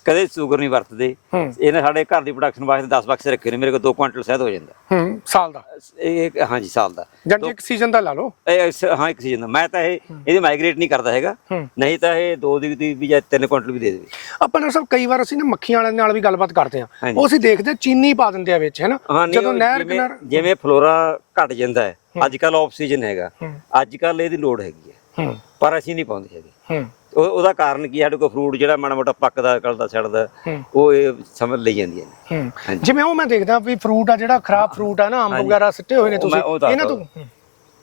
ਕਦੇ ਸ਼ੂਗਰ ਨਹੀਂ ਵਰਤਦੇ। ਇਹਨੇ ਸਾਡੇ ਘਰ ਦੀ ਪ੍ਰੋਡਕਸ਼ਨ ਵਾਸਤੇ 10 ਬਕਸੇ ਰੱਖੇ ਨੇ ਮੇਰੇ ਕੋਲ 2 ਕੁਇੰਟਲ ਸ਼ਹਿਦ ਹੋ ਜਾਂਦਾ। ਹੂੰ ਸਾਲ ਦਾ। ਇਹ ਹਾਂਜੀ ਸਾਲ ਦਾ। ਜਾਂ ਇੱਕ ਸੀਜ਼ਨ ਦਾ ਲਾ ਲਓ। ਇਹ ਇਸ- ਹਾਂ ਇੱਕ ਸੀਜ਼ਨ ਦਾ। ਮੈਂ ਤਾਂ ਇਹ ਇਹਦੀ ਮਾਈਗ੍ਰੇਟ ਨਹੀਂ ਕਰਦਾ ਹੈਗਾ। ਨਹੀਂ ਤਾਂ ਇਹ 2 ਦੀ ਦੀ ਵੀ ਜਾਂ 3 ਕੁਇੰਟਲ ਵੀ ਦੇ ਦੇਵੇ। ਆਪਾਂ ਨਾ ਸਭ ਕਈ ਵਾਰ ਅਸੀਂ ਨਾ ਮੱਖੀਆਂ ਵਾਲਿਆਂ ਨਾਲ ਵੀ ਗੱਲਬਾਤ ਕਰਦੇ ਆ। ਉਹ ਅਸੀਂ ਦੇਖਦੇ ਚੀਨੀ ਪਾ ਦਿੰਦੇ ਆ ਵਿੱਚ ਹੈਨਾ? ਜਦੋਂ ਨਹਿਰ ਜਿਵੇਂ- ਕਿਨਾਰ ਜਿਵੇਂ ਫਲੋਰਾ ਘਟ ਜਾਂਦਾ ਹੈ ਅੱਜ ਕੱਲ ਆਕਸੀਜਨ ਹੈਗਾ। ਅੱਜ ਕੱਲ ਇਹਦੀ ਲੋੜ ਹੈਗੀ ਹੈ। ਪਰ ਅਸੀਂ ਨਹੀਂ ਪਾਉਂਦੇ ਹੈਗੇ। ਉਹ- ਉਹਦਾ ਕਾਰਨ ਕੀ ਸਾਡੇ ਕੋਲ ਫਰੂਟ ਜਿਹੜਾ ਮਾੜਾ ਮੋਟਾ ਪੱਕਦਾ ਗਲਦਾ ਹੂੰ। ਉਹ ਇਹ ਸਮਝ ਲਈ ਜਾਂਦੀਆਂ ਨੇ ਹੂੰ। ਹਾਂਜੀ। ਜਿਵੇਂ ਉਹ ਮੈਂ ਦੇਖਦਾ ਵੀ ਫਰੂਟ ਆ ਜਿਹੜਾ ਖਰਾਬ ਫਰੂਟ ਆ ਨਾ ਅੰਬ ਹਾਂਜੀ। ਵਗੈਰਾ ਸਿੱਟੇ ਹੋਏ ਨੇ ਉਹ ਤੁਸੀਂ ਮੈਂ ਉਹ ਦੱਸਦਾ। ਇਹਨਾਂ ਤੋਂ? ਹੂੰ।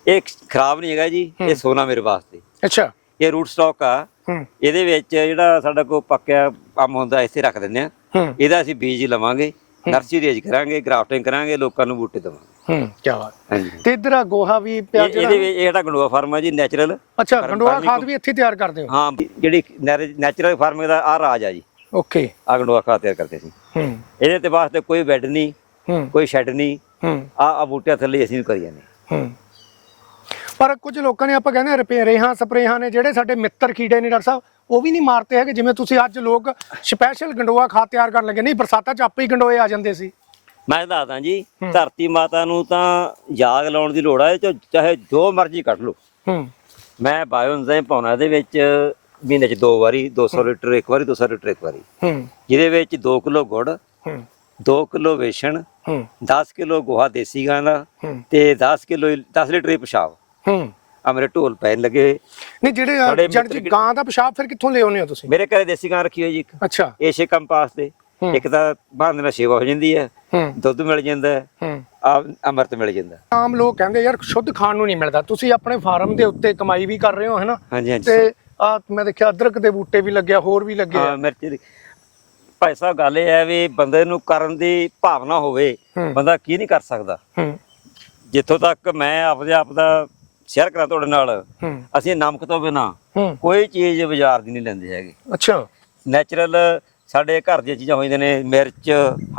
ਇਹ ਖਰਾਬ ਨਹੀਂ ਹੈਗਾ ਜੀ ਇਹ ਸੋਨਾ ਮੇਰੇ ਵਾਸਤੇ। ਅੱਛਾ। ਇਹ ਰੂਟ ਸਟਾਕ ਆ। ਹੂੰ। ਇਹਦੇ ਵਿੱਚ ਜਿਹੜਾ ਸਾਡਾ ਕੋਲ ਪੱਕਿਆ ਅੰਬ ਹੁੰਦਾ ਇੱਥੇ ਰੱਖ ਦਿੰਦੇ ਆ ਹੂੰ। ਇਹਦਾ ਅਸੀਂ ਬੀਜ ਲਵਾਂਗੇ ਨਰਸਰੀ ਰੇਜ ਕਰਾਂਗੇ ਗ੍ਰਾਫਟਿੰਗ ਕਰਾਂਗੇ ਲੋਕਾਂ ਨੂੰ ਬੂਟੇ ਦੇਵਾਂਗੇ। ਹੂੰ ਕੀ ਬਾਤ। ਹਾਂਜੀ। ਤੇ ਇਧਰ ਆ ਗੋਹਾ ਵੀ ਪਿਆ ਇਹ- ਜਿਹੜਾ? ਇਹਦੇ ਵਿੱਚ ਇਹ ਜਿਹੜਾ ਗੰਡੋਆ ਫਾਰਮ ਹੈ ਜੀ ਨੈਚੁਰਲ ਅੱਛਾ ਫਰਮ- ਗੰਡੋਆ ਫਰਮੀ ਖਾਦ ਕੋ- ਵੀ ਇੱਥੇ ਤਿਆਰ ਕਰਦੇ ਹੋ? ਹਾਂ ਜਿਹੜੀ ਨੈਚੁਰਲ ਫਾਰਮਿੰਗ ਦਾ ਆ ਰਾਜ ਆ ਜੀ। ਓਕੇ। ਆ ਗੰਡੋਆ ਖਾਦ ਤਿਆਰ ਕਰਦੇ ਸੀ। ਹੂੰ। ਇਹਦੇ ਤੇ ਵਾਸਤੇ ਕੋਈ ਬੈੱਡ ਨਹੀਂ ਹੂੰ। ਕੋਈ ਸ਼ੈੱਡ ਨਹੀਂ। ਹੂੰ। ਆ ਆ ਬੂਟਿਆਂ ਥੱਲੇ ਅਸੀਂ ਕਰੀ ਜਾਂਦੇ ਹੂੰ। ਪਰ ਕੁਝ ਲੋਕਾਂ ਨੇ ਆਪਾਂ ਕਹਿੰਦੇ ਰਪੇ ਰੇਹਾਂ ਸਪਰੇਹਾਂ ਨੇ ਜਿਹੜੇ ਸਾਡੇ ਮਿੱਤਰ ਕੀੜੇ ਨੇ ਡਾਕਟਰ ਸਾਹਿਬ ਉਹ ਵੀ ਨਹੀਂ ਮਾਰਦੇ ਹੈਗੇ। ਜਿਵੇਂ ਤੁਸੀਂ ਅੱਜ ਲੋਕ ਸਪੈਸ਼ਲ ਗੰਡੋਆ ਖਾਦ ਤਿਆਰ ਕਰਨ ਲੱਗੇ ਨਹੀਂ ਬਰਸਾਤਾਂ 'ਚ ਆਪੇ ਹੀ ਗੰਡੋਏ ਆ ਜਾਂਦੇ ਸੀ। ਮੈਂ ਦੱਸਦਾ ਜੀ ਧਰਤੀ ਮਾਤਾ ਨੂੰ ਤਾਂ ਜਾਗ ਲਾਉਣ ਦੀ ਲੋੜ ਹੈ ਚਾਹੇ ਜੋ ਮਰਜ਼ੀ ਕੱਢ ਲਓ। ਹੂੰ। ਮੈਂ ਬਾਇਓਐਨਜ਼ਾਈਮ ਪਾਉਣਾ ਇਹਦੇ ਵਿੱਚ ਮਹੀਨੇ 'ਚ ਦੋ ਵਾਰੀ 200 ਲੀਟਰ ਇੱਕ ਵਾਰੀ 200 ਲੀਟਰ ਇੱਕ ਵਾਰੀ। ਹੂੰ। ਜਿਹਦੇ ਵਿੱਚ 2 ਕਿਲੋ ਗੁੜ ਹੂੰ। 2 ਕਿਲੋ ਵੇਸਣ ਹੂੰ। 10 ਕਿਲੋ ਗੋਹਾ ਦੇਸੀ ਗਾਂ ਦਾ ਤੇ 10 ਕਿਲੋ 10 ਲੀਟਰ ਹੀ ਪਿਸ਼ਾਬ। ਹੂੰ। ਆ ਮੇਰੇ ਢੋਲ ਪੈਣ ਲੱਗੇ। ਨਹੀਂ ਜਿਹੜੇ ਜੜ ਜੀ ਗਾਂ ਦਾ ਪਿਸ਼ਾਬ ਫਿਰ ਕਿੱਥੋਂ ਲਿਆਉਂਦੇ ਹੋ ਤੁਸੀਂ? ਮੇਰੇ ਘਰੇ ਦੇਸੀ ਗਾਂ ਰੱਖੀ ਹੋਈ ਜੀ ਇੱਕ। ਅੱਛਾ। ਏਸ਼ੇ ਕੰਪਾਸ ਹੂੰ। ਇੱਕ ਤਾਂ ਬਹਾਨੇ ਨਾਲ ਸੇਵਾ ਹੋ ਜਾਂਦੀ ਹੈ ਦੁੱਧ ਮਿਲ ਜਾਂਦਾ ਹੈ ਆ ਅੰਮ੍ਰਿਤ ਮਿਲ ਜਾਂਦਾ ਆਮ ਲੋਕ ਕਹਿੰਦੇ ਯਾਰ ਸ਼ੁੱਧ ਖਾਣ ਨੂੰ ਨਹੀਂ ਮਿਲਦਾ। ਤੁਸੀਂ ਆਪਣੇ ਫਾਰਮ ਦੇ ਉੱਤੇ ਕਮਾਈ ਵੀ ਕਰ ਰਹੇ ਹੋ ਹੈਨਾ? ਹਾਂਜੀ ਹਾਂਜੀ। ਤੇ ਆ ਮੈਂ ਦੇਖਿਆ ਅਦਰਕ ਦੇ ਬੂਟੇ ਵੀ ਲੱਗਿਆ ਹੋਰ ਵੀ ਲੱਗੇ ਆ। ਹਾਂ ਮਿਰਚ ਦੀ। ਭਾਈ ਸਾਹਿਬ ਗੱਲ ਇਹ ਹੈ ਵੀ ਬੰਦੇ ਨੂੰ ਕਰਨ ਦੀ ਭਾਵਨਾ ਹੋਵੇ ਬੰਦਾ ਕੀ ਨਹੀਂ ਕਰ ਸਕਦਾ। ਜਿੱਥੋਂ ਤੱਕ ਮੈਂ ਆਪਦੇ ਆਪ ਦਾ ਸ਼ੇਅਰ ਕਰਾਂ ਤੁਹਾਡੇ ਨਾਲ ਅਸੀਂ ਨਮਕ ਤੋਂ ਬਿਨਾ ਕੋਈ ਚੀਜ਼ ਬਾਜ਼ਾਰ ਦੀ ਨਹੀਂ ਲੈਂਦੇ ਹੈਗੇ। ਅੱਛਾ। ਨੈਚੁਰਲ ਸਾਡੇ ਘਰ ਦੀਆਂ ਚੀਜ਼ਾਂ ਹੋ ਜਾਂਦੀਆਂ ਨੇ ਮਿਰਚ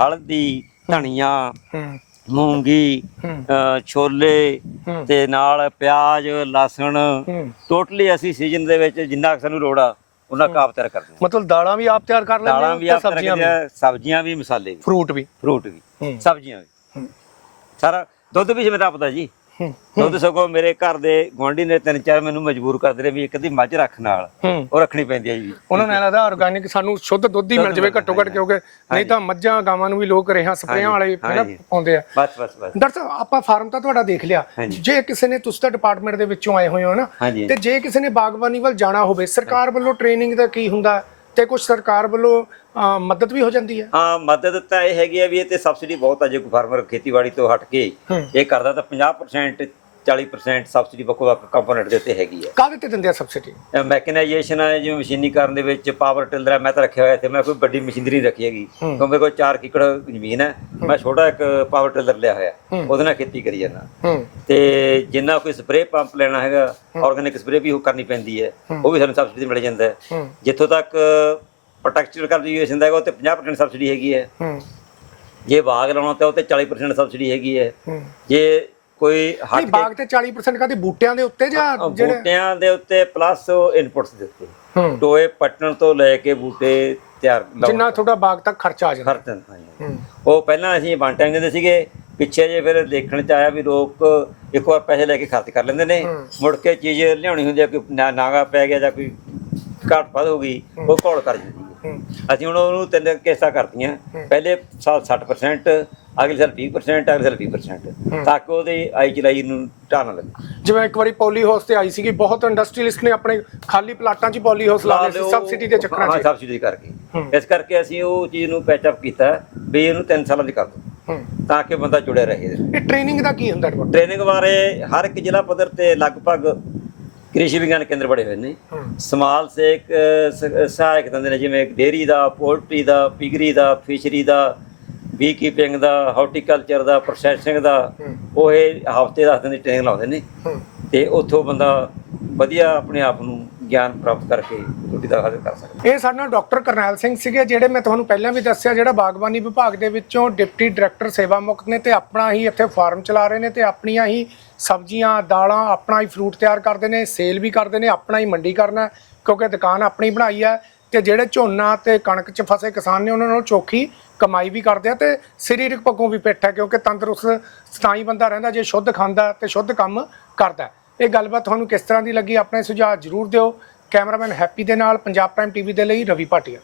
ਹਲਦੀ ਧਨੀਆ ਹੂੰ। ਮੂੰਗੀ ਛੋਲੇ ਤੇ ਨਾਲ ਪਿਆਜ਼ ਲਸਣ। ਟੋਟਲੀ ਅਸੀਂ ਸੀਜ਼ਨ ਦੇ ਵਿੱਚ ਜਿੰਨਾ ਕੁ ਸਾਨੂੰ ਲੋੜ ਆ ਉਹਨਾਂ ਕਾਪ ਤਿਆਰ ਕਰਦੇ ਹਾਂ ਮਤਲਬ ਦਾਲਾਂ ਵੀ ਆਪ ਤਿਆਰ ਕਰ ਲੈਂਦੇ ਦਾਲਾਂ ਵੀ ਤੇ ਆਪ ਸਬਜ਼ੀਆਂ ਵੀ? ਸਬਜ਼ੀਆਂ ਵੀ ਮਸਾਲੇ ਵੀ। ਫਰੂਟ ਵੀ? ਫਰੂਟ ਵੀ ਸਬਜ਼ੀਆਂ ਵੀ। ਸਾਰਾ ਦੁੱਧ ਵੀ ਮੇਰਾ ਆਪਦਾ ਜੀ। ਹੂੰ ਦੁੱਧ ਸਗੋਂ ਮੇਰੇ ਘਰ ਦੇ ਗੁਆਂਢੀ ਨੇ ਤਿੰਨ ਚਾਰ ਮੈਨੂੰ ਮਜਬੂਰ ਕਰਦੇ ਰਹੇ ਵੀ ਇੱਕ ਅੱਧੀ ਮੱਝ ਰੱਖ ਨਾਲ। ਉਹ ਰੱਖਣੀ ਪੈਂਦੀ ਹੈ ਜੀ। ਉਹਨਾਂ ਨੂੰ ਲੱਗਦਾ ਆਰਗੈਨਿਕ ਸਾਨੂੰ ਸ਼ੁੱਧ ਦੁੱਧ ਹੀ ਮਿਲ ਜਾਵੇ ਘੱਟੋ ਘੱਟ ਕਿਉਂਕਿ ਨਹੀਂ ਤਾਂ ਮੱਝਾਂ ਗਾਵਾਂ ਨੂੰ ਵੀ ਲੋਕ ਰੇਹਾਂ ਸਪਰੇਆਂ ਵਾਲੇ ਨਾ। ਪਾਉਂਦੇ ਆ। ਬਸ ਬਸ ਬਸ। ਡਾਕਟਰ ਸਾਹਿਬ ਆਪਾਂ ਫਾਰਮ ਤਾਂ ਤੁਹਾਡਾ ਦੇਖ ਲਿਆ। ਜੇ ਕਿਸੇ ਨੇ ਤੁਸੀਂ ਤਾਂ ਡਿਪਾਰਟਮੈਂਟ ਦੇ ਵਿੱਚੋਂ ਆਏ ਹੋਏ ਹੋ ਨਾ ਤੇ ਜੇ ਕਿਸੇ ਨੇ ਬਾਗਬਾਨੀ ਵੱਲ ਜਾਣਾ ਹੋਵੇ ਸਰਕਾਰ ਵੱਲੋਂ ਟ੍ਰੇਨਿੰਗ ਦਾ ਕੀ ਹੁੰਦਾ? ਤੇ ਕੁਝ ਸਰਕਾਰ ਵੱਲੋਂ ਮਦਦ ਵੀ ਹੋ ਜਾਂਦੀ ਹੈ? ਹਾਂ ਮਦਦ ਤਾਂ ਇਹ ਹੈਗੀ ਆ ਵੀ ਇਹ ਤੇ ਸਬਸਿਡੀ ਬਹੁਤ ਆ ਜੇ ਕੋਈ ਫਾਰਮਰ ਖੇਤੀਬਾੜੀ ਤੋਂ ਹਟ ਕੇ ਇਹ ਕਰਦਾ ਤਾਂ 50% 40% ਸਬਸਿਡੀ ਵੱਖ-ਵੱਖ ਕੰਪੋਨੈਂਟ ਦੇ ਉੱਤੇ ਹੈਗੀ ਹੈ। ਕਾਹਦੇ ਤੇ ਦਿੰਦੇ ਆ ਸਬਸਿਡੀ ਮੈਕਨਾਈਜੇਸ਼ਨ ਹੈ ਜਿਵੇਂ ਮਸ਼ੀਨੀਕਰਨ ਦੇ ਵਿੱਚ ਪਾਵਰ ਟਿਲਰ ਹੈ ਮੈਂ ਤਾਂ ਰੱਖਿਆ ਹੋਇਆ ਇੱਥੇ ਮੈਂ ਕੋਈ ਵੱਡੀ ਮਸ਼ੀਨਰੀ ਰੱਖੀ ਹੈਗੀ। ਕਿਉਂਕਿ ਮੇਰੇ ਕੋਲ 4 ਏਕੜ ਜ਼ਮੀਨ ਹੈ। ਮੈਂ ਛੋਟਾ ਇੱਕ ਪਾਵਰ ਟਿਲਰ ਲਿਆ ਹੋਇਆ ਉਹਦੇ ਨਾਲ ਖੇਤੀ ਕਰੀ ਜਾਂਦਾ। ਤੇ ਜਿੰਨਾ ਕੋਈ ਸਪਰੇਅ ਪੰਪ ਲੈਣਾ ਹੈਗਾ ਆਰਗੈਨਿਕ ਸਪਰੇਅ ਵੀ ਉਹ ਕਰਨੀ ਪੈਂਦੀ ਹੈ ਉਹ ਵੀ ਸਾਨੂੰ ਸਬਸਿਡੀ ਮਿਲ ਜਾਂਦਾ ਹੈ। ਜਿੱਥੋਂ ਤੱਕ ਪ੍ਰੋਟੈਕਚਰ ਕਲਟੀਵੇਸ਼ਨ ਦਾ ਹੈਗਾ ਉਹ ਤੇ 50% ਸਬਸਿਡੀ ਹੈਗੀ ਹੈ। ਜੇ ਬਾਗ ਲਾਉਣਾ ਤਾਂ ਉਹ ਤੇ 40% ਸਬਸਿਡੀ ਹੈਗੀ ਹੂੰ। ਜੇ ਕੋਈ ਨਹੀਂ ਹਟ ਬਾਗ ਤੇ 40% ਕਾਦੇ ਬੂਟਿਆਂ ਦੇ ਉੱਤੇ ਜਾਂ ਕੇ ਜਿਹੜੇ ਬੂਟਿਆਂ ਦੇ ਉੱਤੇ ਪਲੱਸ ਇਨਪੁਟਸ ਦੇ ਉੱਤੇ। ਹੂੰ। ਟੋਏ ਪੱਟਣ ਤੋਂ ਲੈ ਕੇ ਬੂਟੇ ਤਿਆਰ ਲਾਉਣ ਜਿੰਨਾ ਤੁਹਾਡਾ ਬਾਗ ਤੱਕ ਖਰਚਾ ਆ ਜਾਂਦਾ। ਖਰਚ ਹਾਂਜੀ। ਹੂੰ। ਉਹ ਪਹਿਲਾਂ ਅਸੀਂ ਟਾਈਮ ਦਿੰਦੇ ਸੀਗੇ। ਪਿੱਛੇ ਜੇ ਫਿਰ ਦੇਖਣ ਚ ਆਇਆ ਵੀ ਲੋਕ ਇੱਕ ਵਾਰ ਪੈਸੇ ਲੈ ਕੇ ਖਰਚ ਕਰ ਲੈਂਦੇ ਨੇ। ਮੁੜ ਕੇ ਚੀਜ਼ ਲਿਆਉਣੀ ਹੁੰਦੀ ਹੈ ਕੋਈ ਨਾ- ਨਾਗਾ ਪੈ ਗਿਆ ਜਾਂ ਕੋਈ ਘਾਟ ਵੱਧ ਹੋ ਗਈ ਉਹ ਘੋਲ ਕਰ ਜਾਂਦੀ ਹੈ ਹੂੰ। ਅਸੀਂ ਹੁਣ ਉਹਨੂੰ ਤਿੰਨ ਕਿਸ਼ਤਾਂ ਕਰਤੀਆਂ। ਪਹਿਲੇ ਸਾਲ 60% ਅਗਲੇ ਸਾਲ 20% ਅਗਲੇ ਸਾਲ 20% ਤਾਂ ਕਿ ਉਹਦੀ ਆਈ ਚਲਾਈ ਨੂੰ ਨਾ ਲੱਗੇ। ਜਿਵੇਂ ਇੱਕ ਵਾਰੀ ਪੋਲੀ ਹਾਊਸ ਤੇ ਆਈ ਸੀਗੀ ਬਹੁਤ ਇੰਡਸਟਰੀਲਿਸਟ ਨੇ ਆਪਣੇ ਖਾਲੀ ਪਲਾਟਾਂ 'ਚ ਪੋਲੀ ਹਾਊਸ ਲਾ ਲਏ ਸੀ ਸਬਸਿਡੀ ਦੇ ਚੱਕਰਾਂ ਹਾਂ 'ਚ ਸਬਸਿਡੀ ਕਰਕੇ ਇਸ ਕਰਕੇ ਅਸੀਂ ਉਹ ਚੀਜ਼ ਨੂੰ ਪੈਚ ਅਪ ਕੀਤਾ ਵੀ ਇਹਨੂੰ 3 ਸਾਲਾਂ ਦੀ ਕਰ ਹੂੰ। ਤਾਂ ਕਿ ਬੰਦਾ ਜੁੜਿਆ ਰਹੇ। ਇਹ ਟ੍ਰੇਨਿੰਗ ਦਾ ਕੀ ਹੁੰਦਾ ਤੁਹਾਡਾ? ਟ੍ਰੇਨਿੰਗ ਬਾਰੇ ਹਰ ਇੱਕ ਜ਼ਿਲ੍ਹਾ ਪੱਧਰ ਤੇ ਲਗਭਗ ਕ੍ਰਿਸ਼ੀ ਵਿਗਿਆਨ ਕੇਂਦਰ ਬੜੇ ਹੋਏ ਨੇ। ਸਮਾਲ ਸੇਕ ਸਹਾਇਕ ਦਿੰਦੇ ਨੇ ਜਿਵੇਂ ਡੇਰੀ ਦਾ ਪੋਲਟਰੀ ਦਾ ਪਿਗਰੀ ਦਾ ਫਿਸ਼ਰੀ ਦਾ ਬੀ ਕੀਪਿੰਗ ਦਾ ਹਾਰਟੀਕਲਚਰ ਦਾ ਪ੍ਰੋਸੈਸਿੰਗ ਦਾ ਉਹ ਇਹ ਹਫ਼ਤੇ ਦਸ ਦਿਨ ਦੀ ਟ੍ਰੇਨਿੰਗ ਲਾਉਂਦੇ ਨੇ। ਤੇ ਉੱਥੋਂ ਬੰਦਾ ਵਧੀਆ ਆਪਣੇ ਆਪ ਨੂੰ ਗਿਆਨ ਪ੍ਰਾਪਤ ਕਰਕੇ ਰੋਟੀ ਦਾ ਹਾਸਲ ਕਰ ਸਕਦਾ। ਇਹ ਸਾਡੇ ਨਾਲ ਡਾਕਟਰ ਕਰਨੈਲ ਸਿੰਘ ਸੀਗੇ ਜਿਹੜੇ ਮੈਂ ਤੁਹਾਨੂੰ ਪਹਿਲਾਂ ਵੀ ਦੱਸਿਆ ਜਿਹੜਾ ਬਾਗਬਾਨੀ ਵਿਭਾਗ ਦੇ ਵਿੱਚੋਂ ਡਿਪਟੀ ਡਾਇਰੈਕਟਰ ਸੇਵਾ ਮੁਕਤ ਨੇ ਤੇ ਆਪਣਾ ਹੀ ਇੱਥੇ ਫਾਰਮ ਚਲਾ ਰਹੇ ਨੇ ਤੇ ਆਪਣੀਆਂ ਹੀ ਸਬਜ਼ੀਆਂ ਦਾਲਾਂ ਆਪਣਾ ਹੀ ਫਰੂਟ ਤਿਆਰ ਕਰਦੇ ਨੇ ਸੇਲ ਵੀ ਕਰਦੇ ਨੇ ਆਪਣਾ ਹੀ ਮੰਡੀ ਕਰਨਾ ਕਿਉਂਕਿ ਦੁਕਾਨ ਆਪਣੀ ਬਣਾਈ ਹੈ ਤੇ ਜਿਹੜੇ ਝੋਨਾ ਤੇ ਕਣਕ 'ਚ ਫਸੇ ਕਿਸਾਨ ਨੇ ਉਹਨਾਂ ਨਾਲ ਚੋਖੀ ਕਮਾਈ ਵੀ ਕਰਦੇ ਆ ਤੇ ਸਰੀਰਕ ਪੱਖੋਂ ਵੀ ਫਿੱਟ ਹੈ, ਕਿਉਂਕਿ ਤੰਦਰੁਸਤ ਸਤਾਈ ਬੰਦਾ ਰਹਿੰਦਾ, ਜੇ ਸ਼ੁੱਧ ਖਾਂਦਾ ਤੇ ਸ਼ੁੱਧ ਕੰਮ ਕਰਦਾ ਇਹ ਗੱਲਬਾਤ ਤੁਹਾਨੂੰ ਕਿਸ ਤਰ੍ਹਾਂ ਦੀ ਲੱਗੀ, ਆਪਣੇ ਸੁਝਾਅ ਜ਼ਰੂਰ ਦਿਓ। ਕੈਮਰਾਮੈਨ ਹੈਪੀ ਦੇ ਨਾਲ, ਪੰਜਾਬ ਪ੍ਰਾਈਮ ਟੀਵੀ ਦੇ ਲਈ ਰਵੀ ਭਾਟੀਆ।